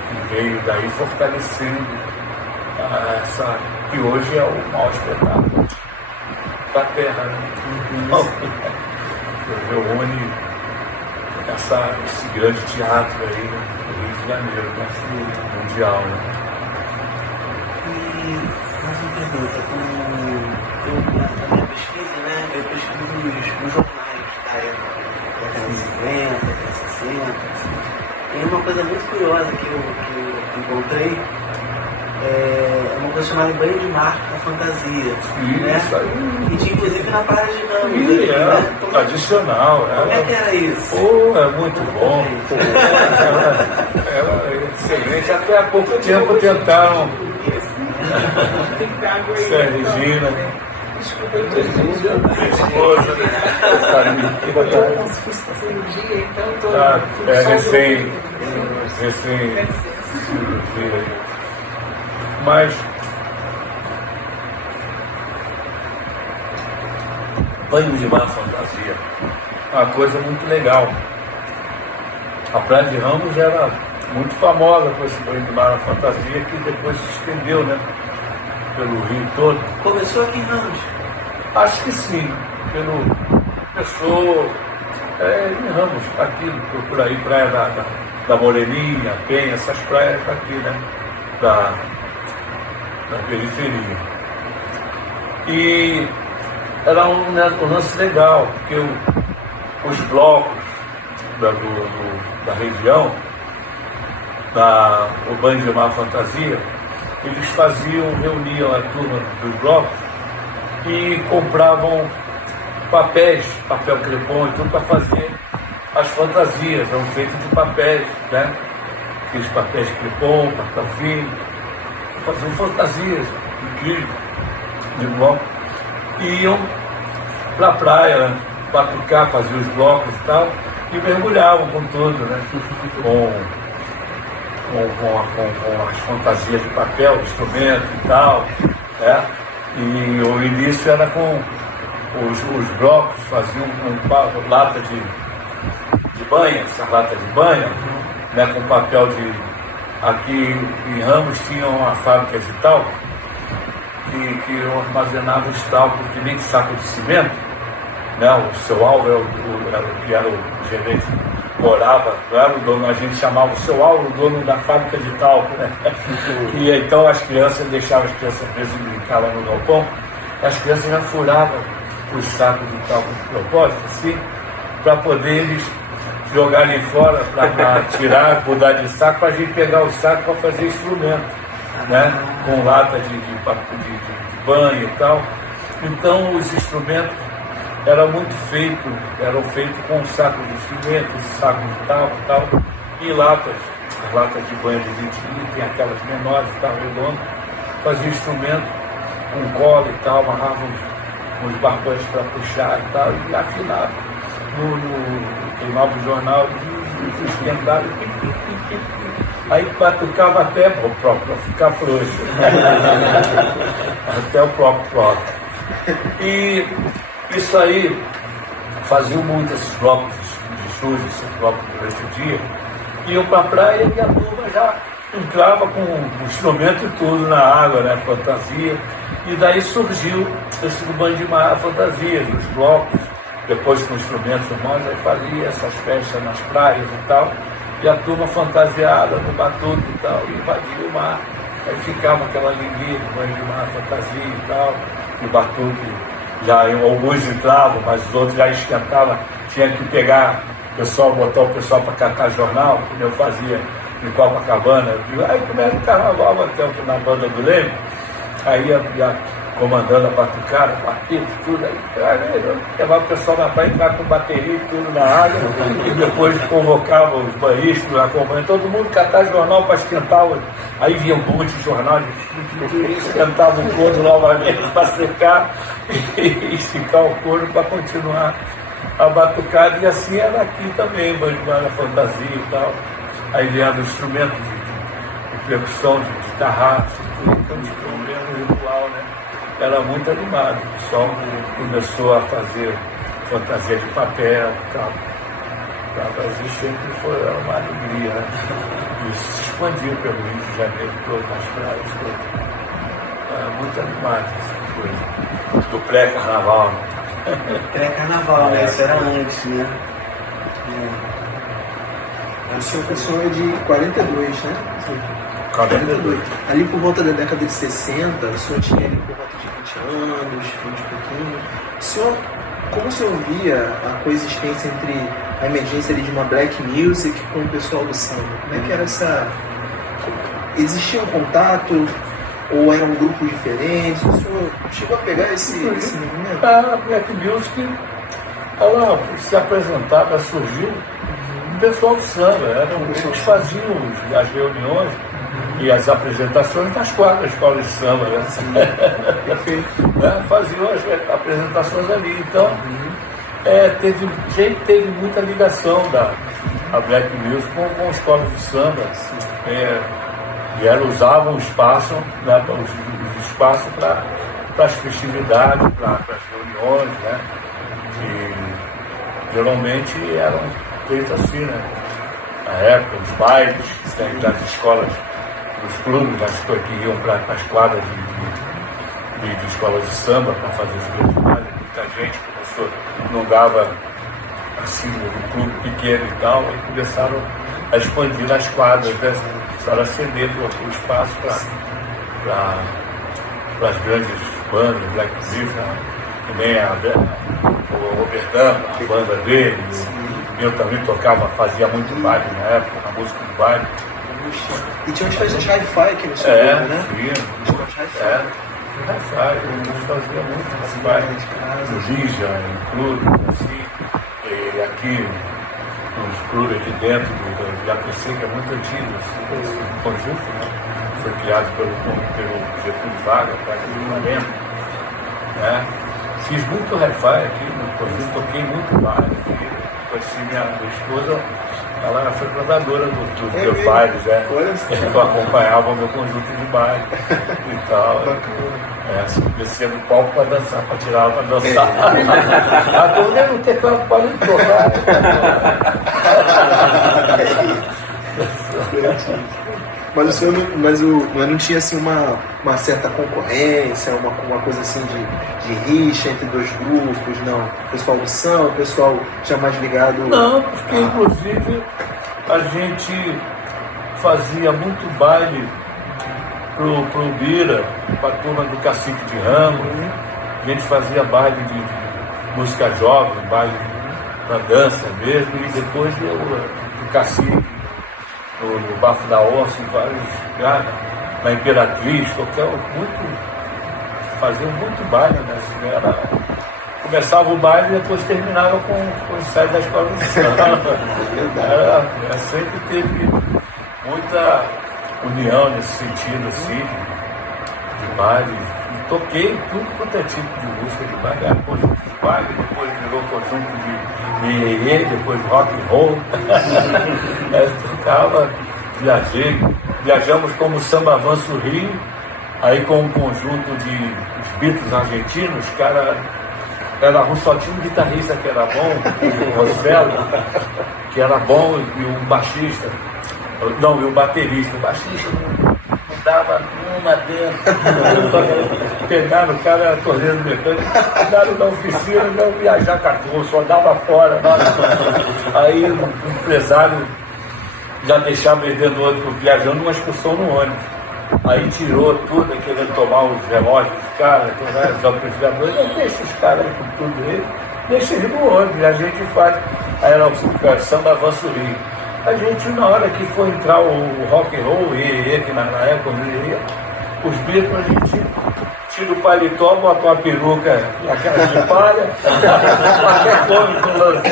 que veio daí fortalecendo essa, que hoje é o maior espetáculo da terra, né? Reúne esse grande teatro aí no Rio de Janeiro, né? Mundial, né? E mais uma pergunta, na minha pesquisa, né, eu pesquiso nos jornais da época, década de 50, década de 60, e uma coisa muito curiosa que eu encontrei é uma coisa chamada banho de mar, a fantasia, né? Isso aí. E tinha inclusive na praia de Ramos, né? Tradicional. Como é que era isso? É muito bom. Ela é excelente. Até há pouco tempo tentaram. Regina. Desculpa, eu estou Minha esposa, né? como se fosse cirurgia, então estou recém mas banho de mar fantasia, uma coisa muito legal. A Praia de Ramos era muito famosa com esse banho de mar fantasia, que depois se estendeu, né, pelo Rio todo. Começou aqui em Ramos? Acho que sim, começou em Ramos, aqui por aí, praia da Moreninha, Penha, essas praias daqui, né, da periferia. E era um lance legal, porque os blocos da região, o Banho de Mar Fantasia, eles reuniam a turma dos blocos e compravam papel crepom e tudo para fazer as fantasias, eram feitos de papéis, né? Aqueles papéis crepom, papel fino, faziam fantasias incríveis de bloco. E iam para a praia, né? Batucar, faziam os blocos e tal, e mergulhavam com tudo, né? Com as fantasias de papel, instrumento e tal, né? E o início era com os blocos, faziam com lata de banha, essas latas de banha, né? Com papel aqui em Ramos tinha uma fábrica de talco que armazenava os talcos que nem saco de cimento, né? O seu Álvaro que era o gerente, morava, não era o dono, a gente chamava o seu Álvaro, o dono da fábrica de talco, né? E então as crianças deixavam, as crianças às vezes brincavam no galpão, as crianças já furavam os sacos de talco de propósito, assim, para poder eles jogarem fora, para tirar, mudar de saco, para a gente pegar o saco para fazer instrumento, né? Com lata de banho e tal. Então os instrumentos eram feitos com sacos de instrumentos, sacos de tal, e latas, as latas de banho de 20 litros, tem aquelas menores e tal, redondas, fazia instrumento com cola e tal, amarrava uns barbantes para puxar e tal, e afinava. Queimava o jornal, esquentava, aí batucava até para ficar frouxo, até o próprio. E isso aí faziam muito esses blocos de sujo, esses blocos durante o dia, iam para a praia e a turma já entrava com o instrumento e tudo na água, né? Fantasia. E daí surgiu esse do Bandimar fantasia, os blocos, depois com instrumentos humanos, aí fazia essas festas nas praias e tal, e a turma fantasiada no batuque e tal, e invadia o mar. Aí ficava aquela alegria do Bandimar fantasia e tal, e o batuque, já alguns entravam, mas os outros já esquentavam, tinha que pegar o pessoal, botar o pessoal para catar jornal, como eu fazia em Copacabana. Eu digo, aí começa o carnaval, até na banda do Leme, aí ia comandando a batucada, partido, tudo, aí levava o pessoal na praia, entrar com bateria e tudo na água, e depois convocava os banhistas, acompanhando todo mundo, catar jornal para esquentar, aí vinha um monte de jornal, esquentava o couro novamente para secar e esticar o couro para continuar a batucada, e assim era aqui também, Bandimar fantasia e tal. Aí vieram instrumentos de percussão, de tarraço, tudo, então tinha um mesmo ritual, né? Era muito animado, o pessoal começou a fazer fantasia de papel e tal. O Brasil sempre foi uma alegria, né? Isso se expandiu pelo Rio de Janeiro, todas as praias, todas. Era muito animado essa coisa. Do pré-carnaval, né? Pré-carnaval, né? Isso era antes, né? O seu pessoal é de 42, né? 42. Ali por volta da década de 60, o senhor tinha ali por volta de 20 anos, 20 e pouquinho. O senhor, como o senhor via a coexistência entre a emergência ali de uma black music com o pessoal do samba? Como é que era essa... Existia um contato ou eram grupos diferentes? O senhor chegou a pegar esse movimento? A black music, ela se apresentava, surgiu o pessoal do samba, eles faziam as reuniões e as apresentações nas quadras da escola de samba, né? Faziam as apresentações ali. Então, teve muita ligação da Black Music com escolas de samba. E usavam o espaço, né, os espaços para as festividades, para as reuniões, né? E geralmente eram feitas assim, né? Na época, os bailes, né, das escolas, dos clubes, que iam para as quadras de escolas de samba para fazer os grandes bailes. Muita gente começou, não dava assim, um clube pequeno e tal, e começaram a expandir as quadras, né? Começaram a ceder o espaço para as grandes bandas, Black Music, também o Robertão, a banda dele. Eu também fazia muito baile na época, na música de baile. E tinha umas festas hi-fi aqui no seu grupo, né? Hi-fi, a gente fazia muito hi-fi. No Rija, em clubes, assim, e aqui, nos clubes aqui dentro do APC, que é muito antigo, assim, esse conjunto, né? Foi criado pelo Getúlio Vargas, perto do Flamengo, né? Fiz muito hi-fi aqui no conjunto, toquei muito baile aqui. Conheci minha esposa, ela era frequentadora dos meus bailes, eu acompanhava o meu conjunto de baile e tal. Descia do palco para dançar, para tirar para dançar. A turma não tem campo para não tocar. Mas o senhor mas não tinha assim uma certa concorrência, uma coisa assim de rixa entre dois grupos, não? O pessoal do samba, o pessoal já mais ligado... Não, porque inclusive a gente fazia muito baile pro Bira, para a turma do Cacique de Ramos. A gente fazia baile de música jovem, baile para dança mesmo, e depois do Cacique, no Bafo da Onça, em vários lugares, na Imperatriz, faziam muito baile, né? Começava o baile e depois terminava com o ensaio da escola de samba. Sempre teve muita união nesse sentido, assim, de baile. E toquei tudo quanto é tipo de música de baile, era conjunto de baile, depois virou conjunto de iê, depois rock and roll. Tocava, viajamos como Samba Avanço Rio, aí com um conjunto de os Beatles argentinos, cara. Só tinha um guitarrista que era bom, o Rossello, que era bom, e um baixista. Não, e o baterista, o baixista não dava uma dentro. Pegaram o cara, era torneiro mecânico, mandaram na oficina, não viajar cartão, só dava fora. Aí o empresário já deixava ele dentro do ônibus, viajando numa excursão no ônibus. Aí tirou tudo, querendo tomar os relógios dos caras, os amplificadores. Não, deixa os caras com tudo ele, deixa ele no ônibus, a gente faz. Aí era o samba avanço Rio. A gente, na hora que foi entrar o rock and roll, que na época os Beatles, a gente tira o paletó, bota uma peruca, aquela de palha, qualquer coisa.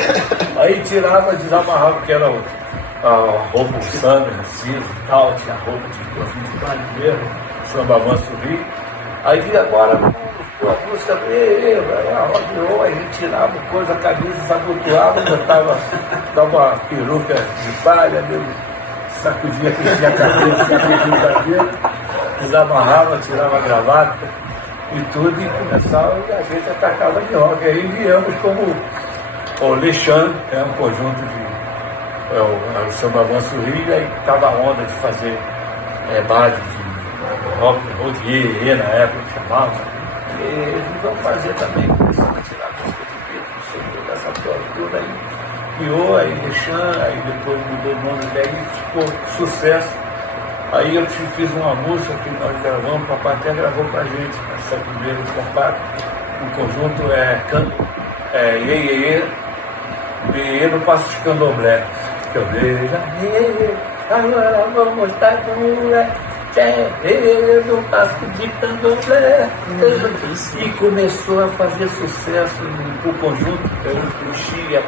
Aí tirava, desamarrava, porque era a roupa, o samba, cinza e tal, tinha roupa de baile mesmo, samba avanço Rio. Aí agora, a música, rock and roll, a gente tirava coisa, a camisa desabotoava, botava uma peruca de palha, sacudia, aquecia a cabeça, sacudia o cabelo, desamarrava, tirava a gravata e tudo, e começava, e a gente atacava de rock. Aí viemos como o Lexan, um conjunto de o samba avanço Rio, aí estava a onda de fazer baile de rock and roll, de iê na época que chamava. E eles vão fazer também, começando a tirar música de Beatles, não sei o que, dessa prova toda aí. Criou, aí Lexan, aí depois mudou o nome, daí ficou sucesso. Aí eu fiz uma música que nós gravamos, o papai até gravou pra gente, essa primeira compacto. O conjunto Iê no Passo de Candomblé. Que eu vejo, agora vamos estar com no Passo de Candomblé. E começou a fazer sucesso no conjunto, eu enchia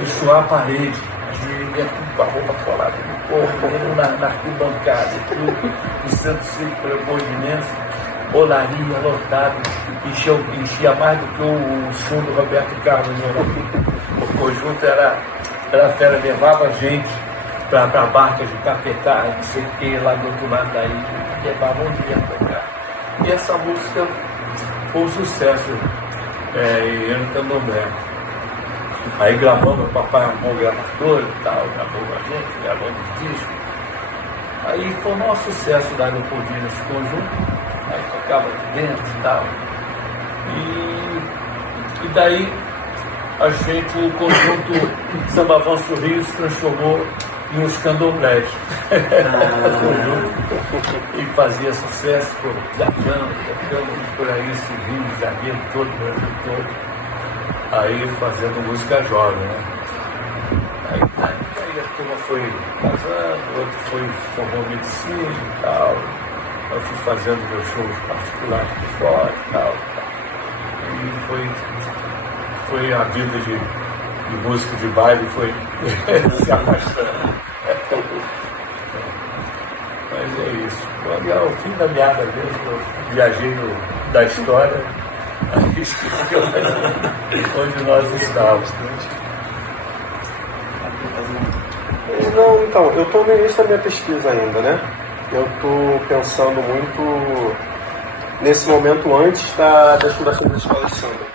e suar a parede. A gente ia com a roupa colada no corpo, na arquibancada, no centro cívico Leopoldinense, bolaria lotada, enchia mais do que o som do Roberto Carlos. O conjunto era fera, levava gente para barcas de Caquetá, não sei o que, lá do outro lado daí, levava onde ia tocar. E essa música foi um sucesso, no Candomblé. Aí gravamos, o papai arrumou o gravador e tal, gravou com a gente, gravamos os discos. Aí foi o maior sucesso da Leopoldina nesse conjunto, aí tocava de dentro e tal. E daí o conjunto Samba Avanço Rio se transformou em os candomblés. E fazia sucesso, viajando, tocando por aí, esse Rio de Janeiro todo, o Brasil todo. Aí fazendo música jovem, né? Aí a turma foi casando, outro formou medicina e tal. Eu fui fazendo meus shows particulares por fora e tal. E foi a vida de música de baile, foi se afastando. Mas é isso. Olha, ao fim da meada mesmo, eu viajei da história. Onde nós estávamos. Não, então, eu estou no início da minha pesquisa ainda, né? Eu estou pensando muito nesse momento antes da fundação das escolas de samba.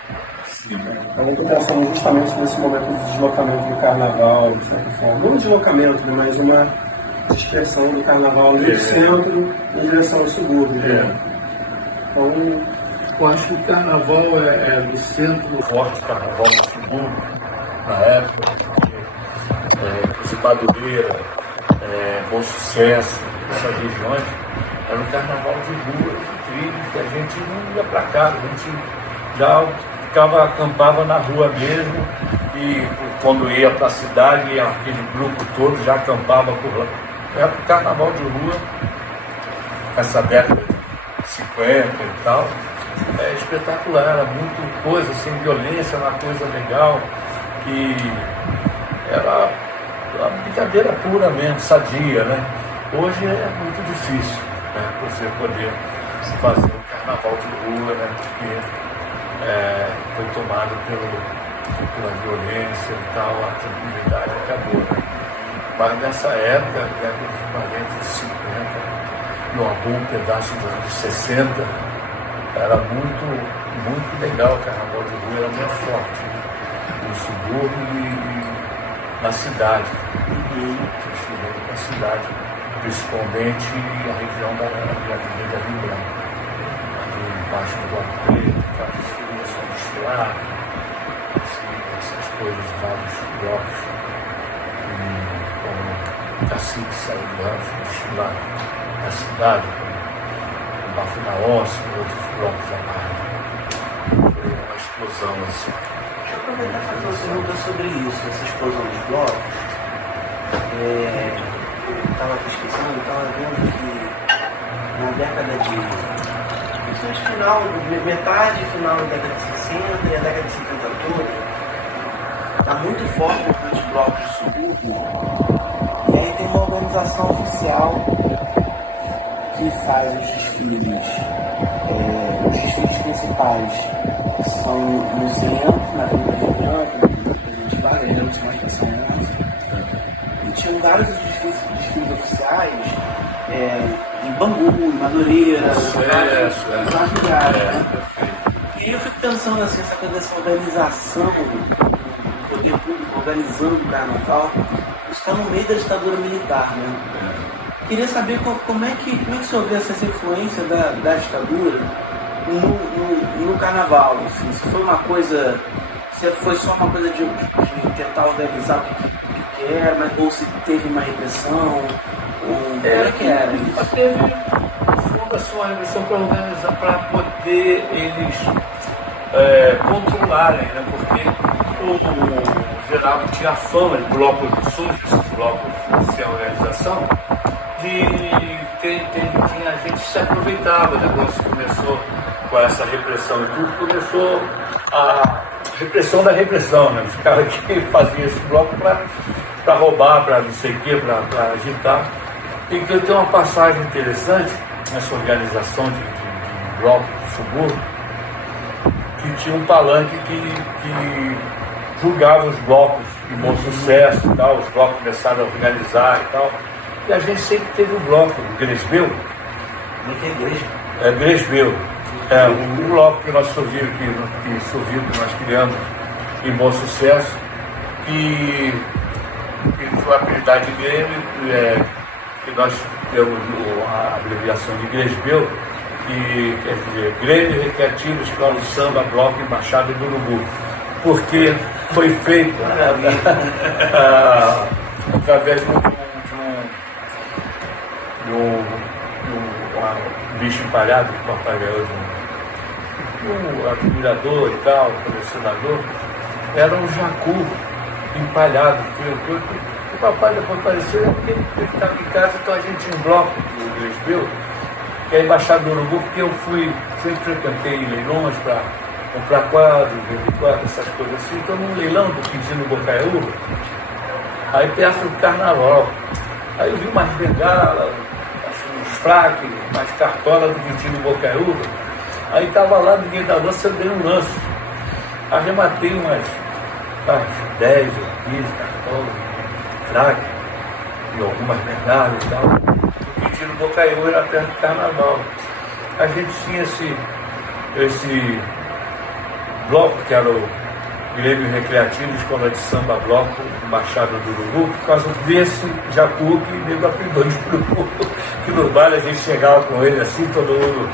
Sim. Eu estou pensando justamente nesse momento de deslocamento do carnaval, de certa forma. Não um deslocamento, mas uma dispersão do carnaval do centro em direção ao subúrbio. Então, eu acho que o carnaval é do centro forte, carnaval no subúrbio, na época, porque Madureira, Bom Sucesso, essas regiões, era um carnaval de ruas, de trilhos, que a gente não ia para casa, a gente já acampava na rua mesmo, e quando ia para a cidade, aquele grupo todo já acampava por lá. Era um carnaval de rua, essa década de 50 e tal. É espetacular, era muito coisa, sem violência, uma coisa legal, que era uma brincadeira pura mesmo, sadia, né? Hoje é muito difícil, né, você poder fazer um carnaval de rua, né? Porque foi tomado pela violência e tal, a tranquilidade acabou, né? Mas nessa época, década de 40, 50, e algum pedaço dos anos 60, era muito legal o carnaval de rua, era muito forte, né? No subúrbio e na cidade, transferindo para a cidade. principalmente a região da Avenida Rio Branco, ali embaixo do Bloco Preto, que eles começam a desfilar, essas coisas, vários blocos que, como cacique saiu lá, foi desfilar na cidade, com o Bafo da Onça e outros blocos a mais. Foi uma explosão assim. Deixa eu aproveitar e fazer uma pergunta sobre isso, essa explosão dos blocos. Estava pesquisando, estava vendo que na década de. Principalmente final, metade final da década de 60 e a década de 70 toda, está muito forte os blocos de subúrbio. E aí tem uma organização oficial que faz os desfiles. Os desfiles principais são no centro, na Avenida Rio Branco, no Presidente Varela, são as que são 11. E tinham vários desfiles oficiais em Bangu, em Madureira, em vários lugares, né? E aí eu fico pensando assim, essa coisa dessa organização do poder público, organizando o carnaval, está no meio da ditadura militar, né? Queria saber como é que o senhor vê essa influência da ditadura no carnaval, assim, se foi uma coisa, se foi só uma coisa de tentar organizar o que era, mas ou se teve uma repressão, ou como é que era isso? Teve, no fundo, a sua repressão para organizar, para poder eles controlarem, né? Porque o Geraldo tinha fama de blocos do SUS, esses blocos sem organização, tinha gente que se aproveitava, o negócio começou com essa repressão e tudo, começou a repressão da repressão, né? Os caras que faziam esse bloco para roubar, para não sei o quê, para agitar. E que tem uma passagem interessante nessa organização de bloco de subúrbio, que tinha um palanque que julgava os blocos de bom sucesso e tal, os blocos começaram a organizar e tal. E a gente sempre teve o bloco, o Gresbeu. Gresbeu. Um bloco que nós surgiu, que nós criamos em bom sucesso, que foi a apelidado de Grêmio, que nós temos a abreviação de Gresbeu, que quer dizer Grêmio Recreativo Escola de Samba Bloco Embaixada do Urubu, porque foi feito através de um bicho empalhado, um papagaio, um admirador e tal, colecionador, era um jacu empalhado. O papai depois apareceu, porque ele ficava em casa, então a gente tinha um bloco do Gresbeu, que é a Embaixada do Urubu, porque eu sempre frequentei leilões para comprar quadros, vender quadros, essas coisas assim. Então, num leilão do Quintino Bocaiúva, aí perto do carnaval, aí eu vi umas bengalas, uns fraques, umas cartolas do Quintino Bocaiúva. Aí estava lá no meio da lança, eu dei um lance. Arrematei umas 10 ou 15 cartolas, fraques, e algumas bengalas e tal. O Quintino Bocaiúva era perto do carnaval. A gente tinha esse bloco, que era o Grêmio Recreativo, Escola de Samba Bloco, Embaixada do Urubu, por causa desse jacu que nego apelidou de Urubu. Que no baile a gente chegava com ele assim, todo mundo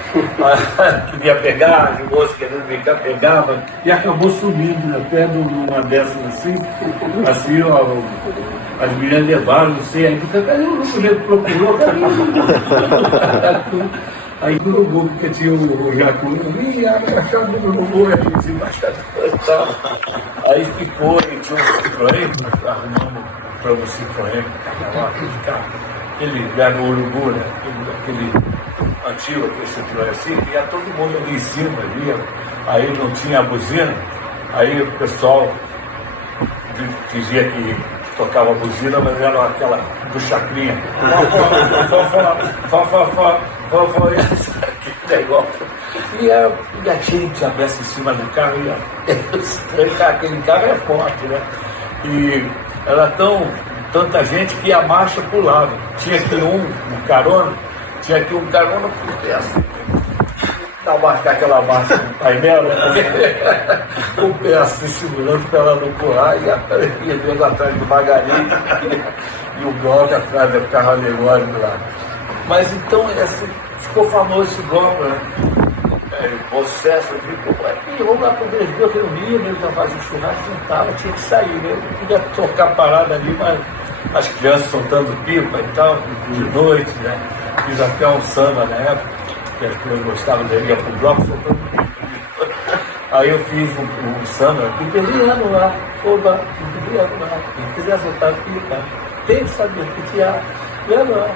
queria pegar, os moços querendo brincar, pegava, e acabou sumindo até numa dessas assim, ó, as meninas levaram, não sei, aí fica, cadê o Urubu? Ele procurou, aí no Urubu, porque tinha o jacu, e a embaixada do Urubu, a gente embaixada e tal. Aí ficou, e tinha um Citroën, arrumamos para o Citroën, aquele lugar no Urubu, né? Aquele antigo, aquele Citroën assim, ia todo mundo ali em cima, aí não tinha a buzina, aí o pessoal dizia que tocava a buzina, mas era aquela do Chacrinha. Aquele negócio. E a gente abraça em cima do carro, aquele carro é forte, né? E era tanta gente que a marcha pulava. Tinha que um carona por peça. Aquela marcha no painel, né? O pé assim segurando para ela não pular, e ia vendo atrás devagarinho. e o bloco atrás do carro alegórico lá. Mas então ficou famoso esse bloco, né? Bom sucesso, eu digo, vamos lá para o Brasil, eu não ia, eu já fazia churrasco, não estava, tinha que sair, né? Eu podia tocar parada ali, mas as crianças soltando pipa e tal, de noite, né? Fiz até um samba na época, que as crianças gostavam de ir para o bloco soltando pipa. Aí eu fiz um samba, pipeliano lá, oba, pipeliano lá, quem quiser soltar pipa, tem que saber pitear, vendo lá.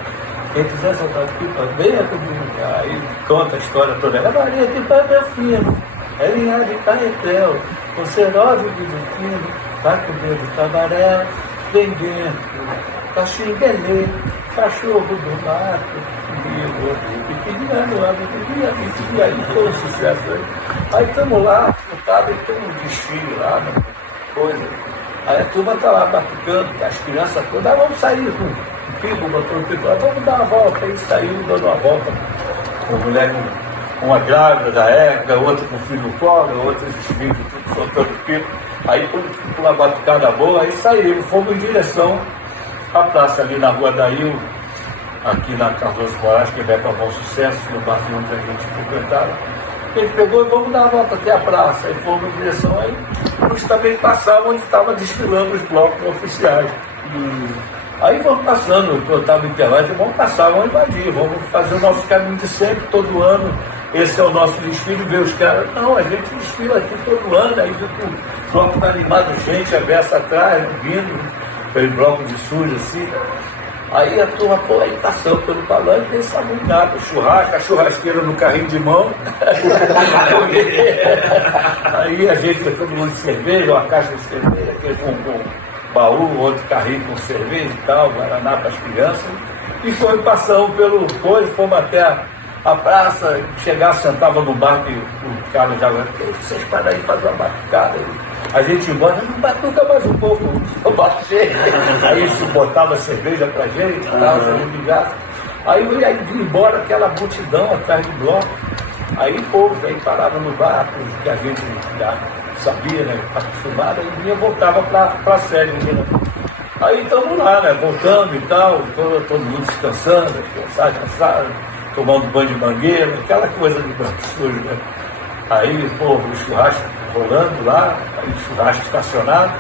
Quem quiser soltar pipa, venha comigo. Aí conta a história toda. É Maria de Padre Fino, é linha de Caetel, com cerose de fino, vai comer do cabaré, vem dentro, caxinguelê, cachorro do mato, e pedindo, aí foi um sucesso. Aí estamos lá, montado, e tem um desfile lá, né? Coisa. Aí a turma está lá batucando, as crianças todas, vamos sair com o pico, botou o pico, vamos dar uma volta. Aí saiu dando uma volta, uma mulher com uma grávida da época, outra com filho no colo, outros filhos, tudo soltando pico. Aí por uma batucada boa, aí saímos, fomos em direção à praça ali na Rua Dail, aqui na Carlos Moraes, que vai para Bom Sucesso, no barzinho onde a gente frequentava. Ele pegou e vamos dar a volta até a praça, e fomos em direção aí. Nós também passávamos onde estavam desfilando os blocos oficiais. Aí vamos passando, eu estava em Interlagem, vamos passar, vamos invadir, vamos fazer o nosso caminho de sempre, todo ano. Esse é o nosso desfile, ver os caras. Não, a gente desfila aqui todo ano, aí o bloco está animado, gente, a beça atrás, vindo, aquele bloco de sujo assim. Aí a turma, aí passando pelo palanque, nem sabe nada, o churrasco, a churrasqueira no carrinho de mão. Aí a gente, todo mundo de cerveja, uma caixa de cerveja, aquele com baú, outro carrinho com cerveja e tal, guaraná para as crianças. E foi passando pelo coisa, fomos até a praça, chegar, sentava no bar que o cara já vai, vocês param aí fazer uma batucada. A gente ia embora, não batuca mais um pouco, eu baixei. Aí se botava cerveja pra gente e tal, de graça. Aí ia embora aquela multidão atrás do bloco. Aí povo, aí parava no bar, que a gente já sabia, né, acostumado, e vinha, voltava para a sede. Né? Aí estamos lá, né, voltando e tal, todo mundo descansando, cansado, tomando banho de mangueira, aquela coisa de banho sujo, né? Aí, o churrasco rolando lá, aí o churrasco estacionado.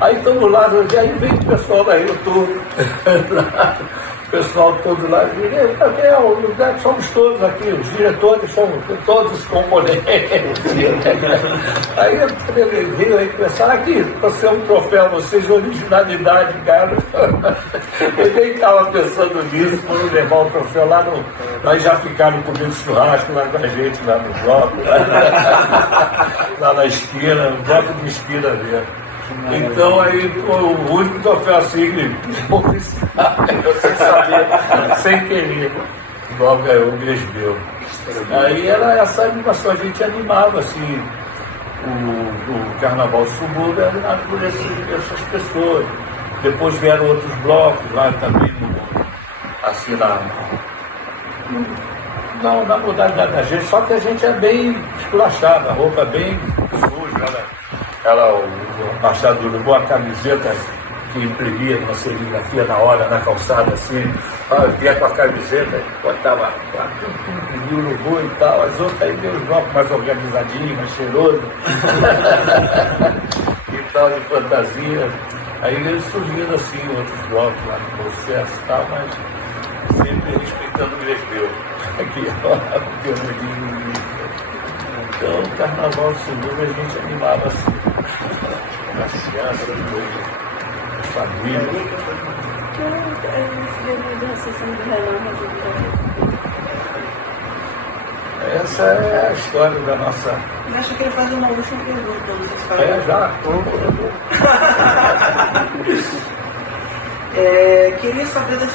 Aí estamos lá, aí vem o pessoal da YouTube, o pessoal todo lá, é o lugar que somos todos aqui, os diretores somos todos os componentes. Aí aí começaram aqui, para ser um troféu, vocês, originalidade, cara. Eu nem estava pensando nisso, quando levar o troféu lá no. Nós já ficaram comendo churrasco lá com a gente, lá no bloco, lá na esquina, no bloco de esquina mesmo. Então aí o único troféu assim, oficial, eu sem saber, sem querer, logo ganhou o Gresbel. Aí era essa animação, a gente animava assim, o Carnaval Subúrbio era animado por essas pessoas. Depois vieram outros blocos lá também, assim na modalidade da gente, só que a gente é bem esculachado, a roupa é bem suja, o Machado do Urubu, a camiseta que imprimia uma serigrafia na hora, na calçada, assim, vinha com a camiseta, botava de Urubu e tal, as outras aí deu os blocos mais organizadinhos, mais cheirosos, e tal, de fantasia. Aí veio surgindo assim outros blocos lá no processo e tal, mas sempre respeitando o Gresbel. Aqui, ó, então, o Carnaval Subúrbio a gente animava assim, as crianças, as famílias. Essa é a história da nossa. Eu acho que ele faz uma última pergunta, não sei se faz. Já? Queria saber das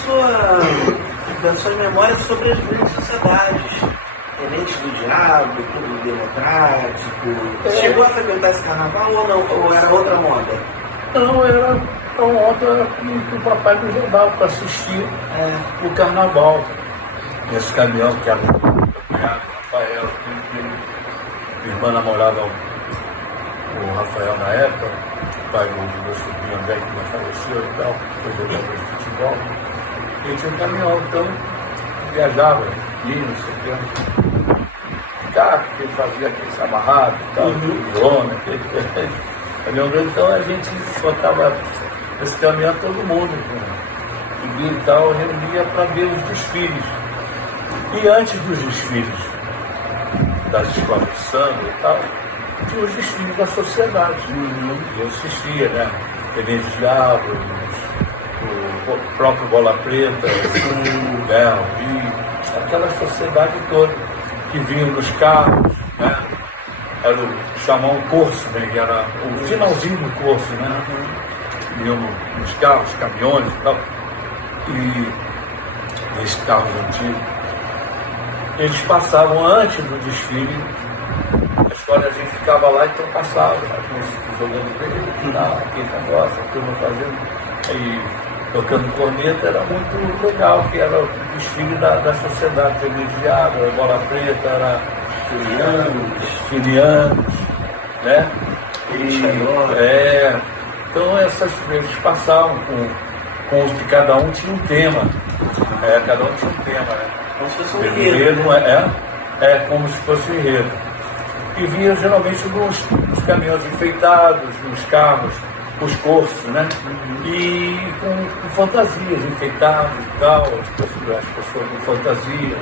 suas memórias sobre as grandes sociedades. Tenentes do Diabo, Clube Democrático. Chegou a frequentar esse carnaval ou não? Ou era outra onda? Não, era uma onda que o papai nos levava para assistir o carnaval. Esse caminhão que era o Rafael, minha irmã namorava o Rafael na época, pai do meu sobrinho André, que já faleceu e tal, foi jogador de futebol. Ele tinha um caminhão, então viajava, ia, não sei o que. Carro que ele fazia aquele amarrado e tal, lona, aquele caminhão grande. Então a gente botava esse caminhão todo mundo, com e tal, reunia para ver os desfiles. E antes dos desfiles das escolas de samba e tal, tinha os desfiles da sociedade. Eu assistia, né? Feliz Diabo, o próprio Bola Preta, e aquela sociedade toda que vinham nos carros, né? Era o chamar um curso, né? Que era o finalzinho do curso, né? Vinham nos carros, caminhões e tal. E nesses carros antigos, eles passavam antes do desfile. A escola, a gente ficava lá, então passava, jogando bem, aquele negócio, a turma fazendo, aí tocando corneta, era muito legal, que era o desfile da sociedade, privilegiada, a Bola Preta, era filianos, né? Então eles passavam com os que cada um tinha um tema. Cada um tinha um tema, né? Como se fosse um enredo. Como se fosse um enredo. E vinha geralmente nos caminhões enfeitados, nos carros, os cursos, né? E com fantasias enfeitadas e tal, as pessoas com fantasia,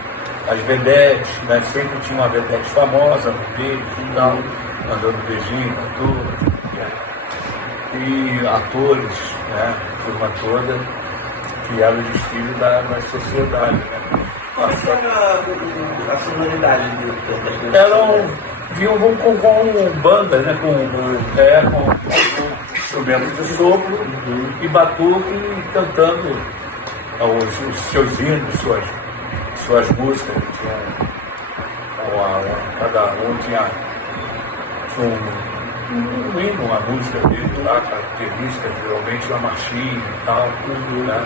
as vedetes, né? Sempre tinha uma vedete famosa no deles e tal, mandando beijinho pra turma. E atores, né? Turma toda, que era o desfile da sociedade, né? Qual era a sonoridade das vinham com banda, né? Com instrumentos de sopro e batuque, cantando os seus hinos, suas músicas. Cada um tinha um hino, uma música dele lá, característica, geralmente uma marchinha e tal, né?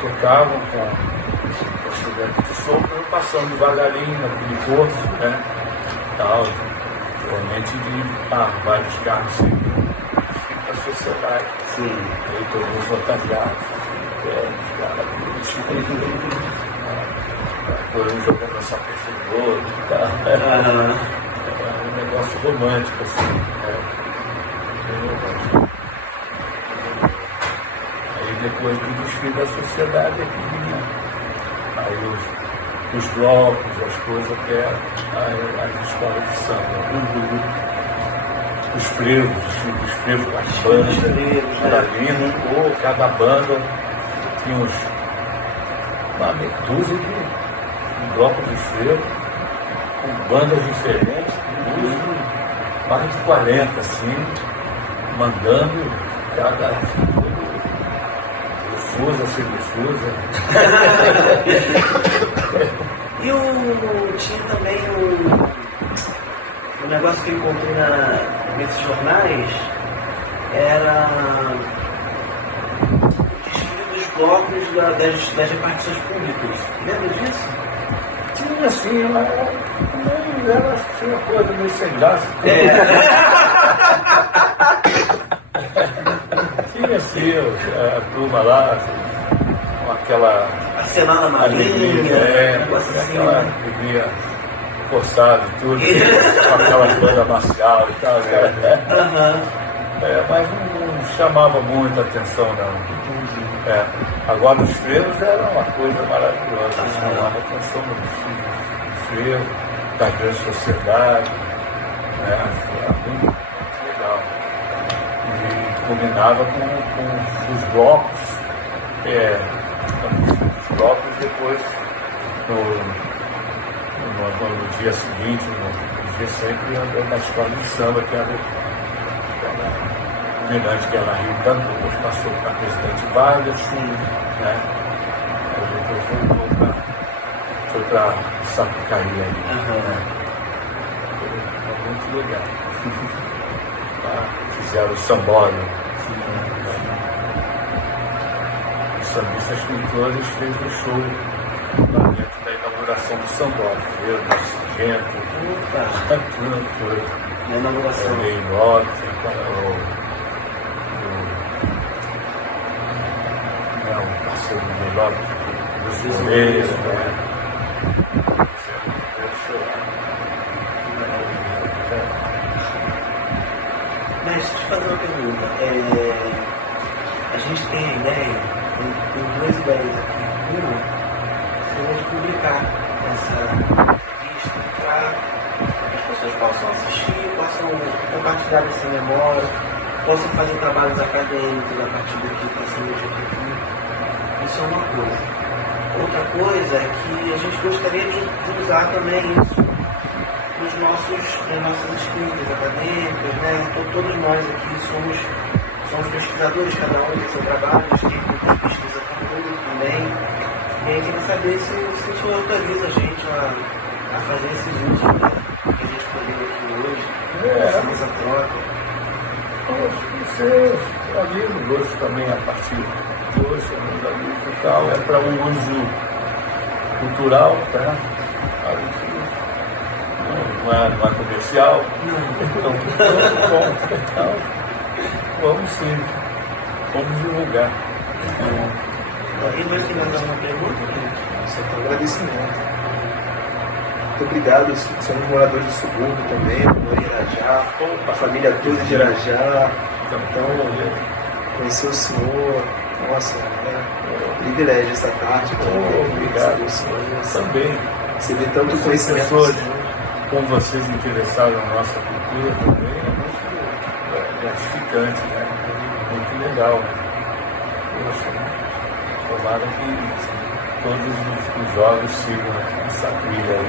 Tocavam com instrumentos de sopro, passando devagarinho naquele curso, né? Tal, realmente de vários carros sempre da sociedade. Sim. Aí todo mundo fantasiado. Por um jogando a sapeca do outro e tal. Um negócio romântico, assim. Bem romântico. Aí depois do desfile da sociedade aqui vinha. Aí os blocos, as coisas, até as escolas de samba. Os frevos com as bandas, era lindo. Cada banda tinha uma meia dúzia de blocos de frevo, com bandas diferentes, mais de 40, assim, mandando cada... Difusa, semidifusa. E tinha também o negócio que eu encontrei nesses jornais, era o desfile dos blocos das repartições públicas. Lembra disso? Tinha assim, era assim, uma coisa meio sem graça. Tinha assim, a turma lá, assim, com aquela acenada madrinha, aquela alegria forçada e tudo, com aquela banda marcial e tal, né? Mas não chamava muita atenção, não. Agora os frevos era uma coisa maravilhosa, chamava atenção do frevo, da grande sociedade, né? Era muito legal. E combinava com os blocos, depois no dia seguinte, no dia sempre andando na escola de samba, que era homenagem que ela Rio Tanto, depois passou para Presidente Vargas, né? Aí depois foi para Sapucaí aí. Muito legal. Fizeram o sambório. Os sambistas pintores fez um show lá dentro da inauguração do sambório. Eu, do Sargento, Na inauguração. Meio Norte. o parceiro melhor dos Moreira, né? Mas deixa eu te fazer uma pergunta. A gente tem a ideia, tem duas ideias aqui. Uma seria de publicar essa lista para as pessoas possam assistir, possam compartilhar dessa memória, possam fazer trabalhos acadêmicos a partir daqui para cima de aqui. Isso é uma coisa. Outra coisa é que a gente gostaria de usar também isso nas nossas escritas acadêmicas, né? Então, todos nós aqui somos pesquisadores, cada um tem seu trabalho, a gente tem muita pesquisa comum também. E aí queria saber se o senhor autoriza a gente a fazer esses usos, né? Que a gente escolheu aqui hoje, essa troca. Você havia no gosto também a partir de hoje, da música e tal, é para um uso cultural, tá? Não é comercial. Então, vamos sim, vamos divulgar. E nós temos uma pergunta? Só para agradecimento. Muito obrigado, somos moradores do subúrbio também, eu moro em Irajá, a família toda de Irajá. Então, conhecer o senhor, nossa, é privilégio essa tarde. Obrigado, o senhor. Também. Você vê tanto conhecimento. Pessoas como vocês interessadas na nossa cultura também é muito gratificante, né? Muito legal. Poxa, né? Tomara que todos os jovens sigam essa trilha aí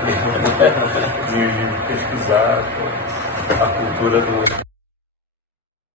de pesquisar a cultura do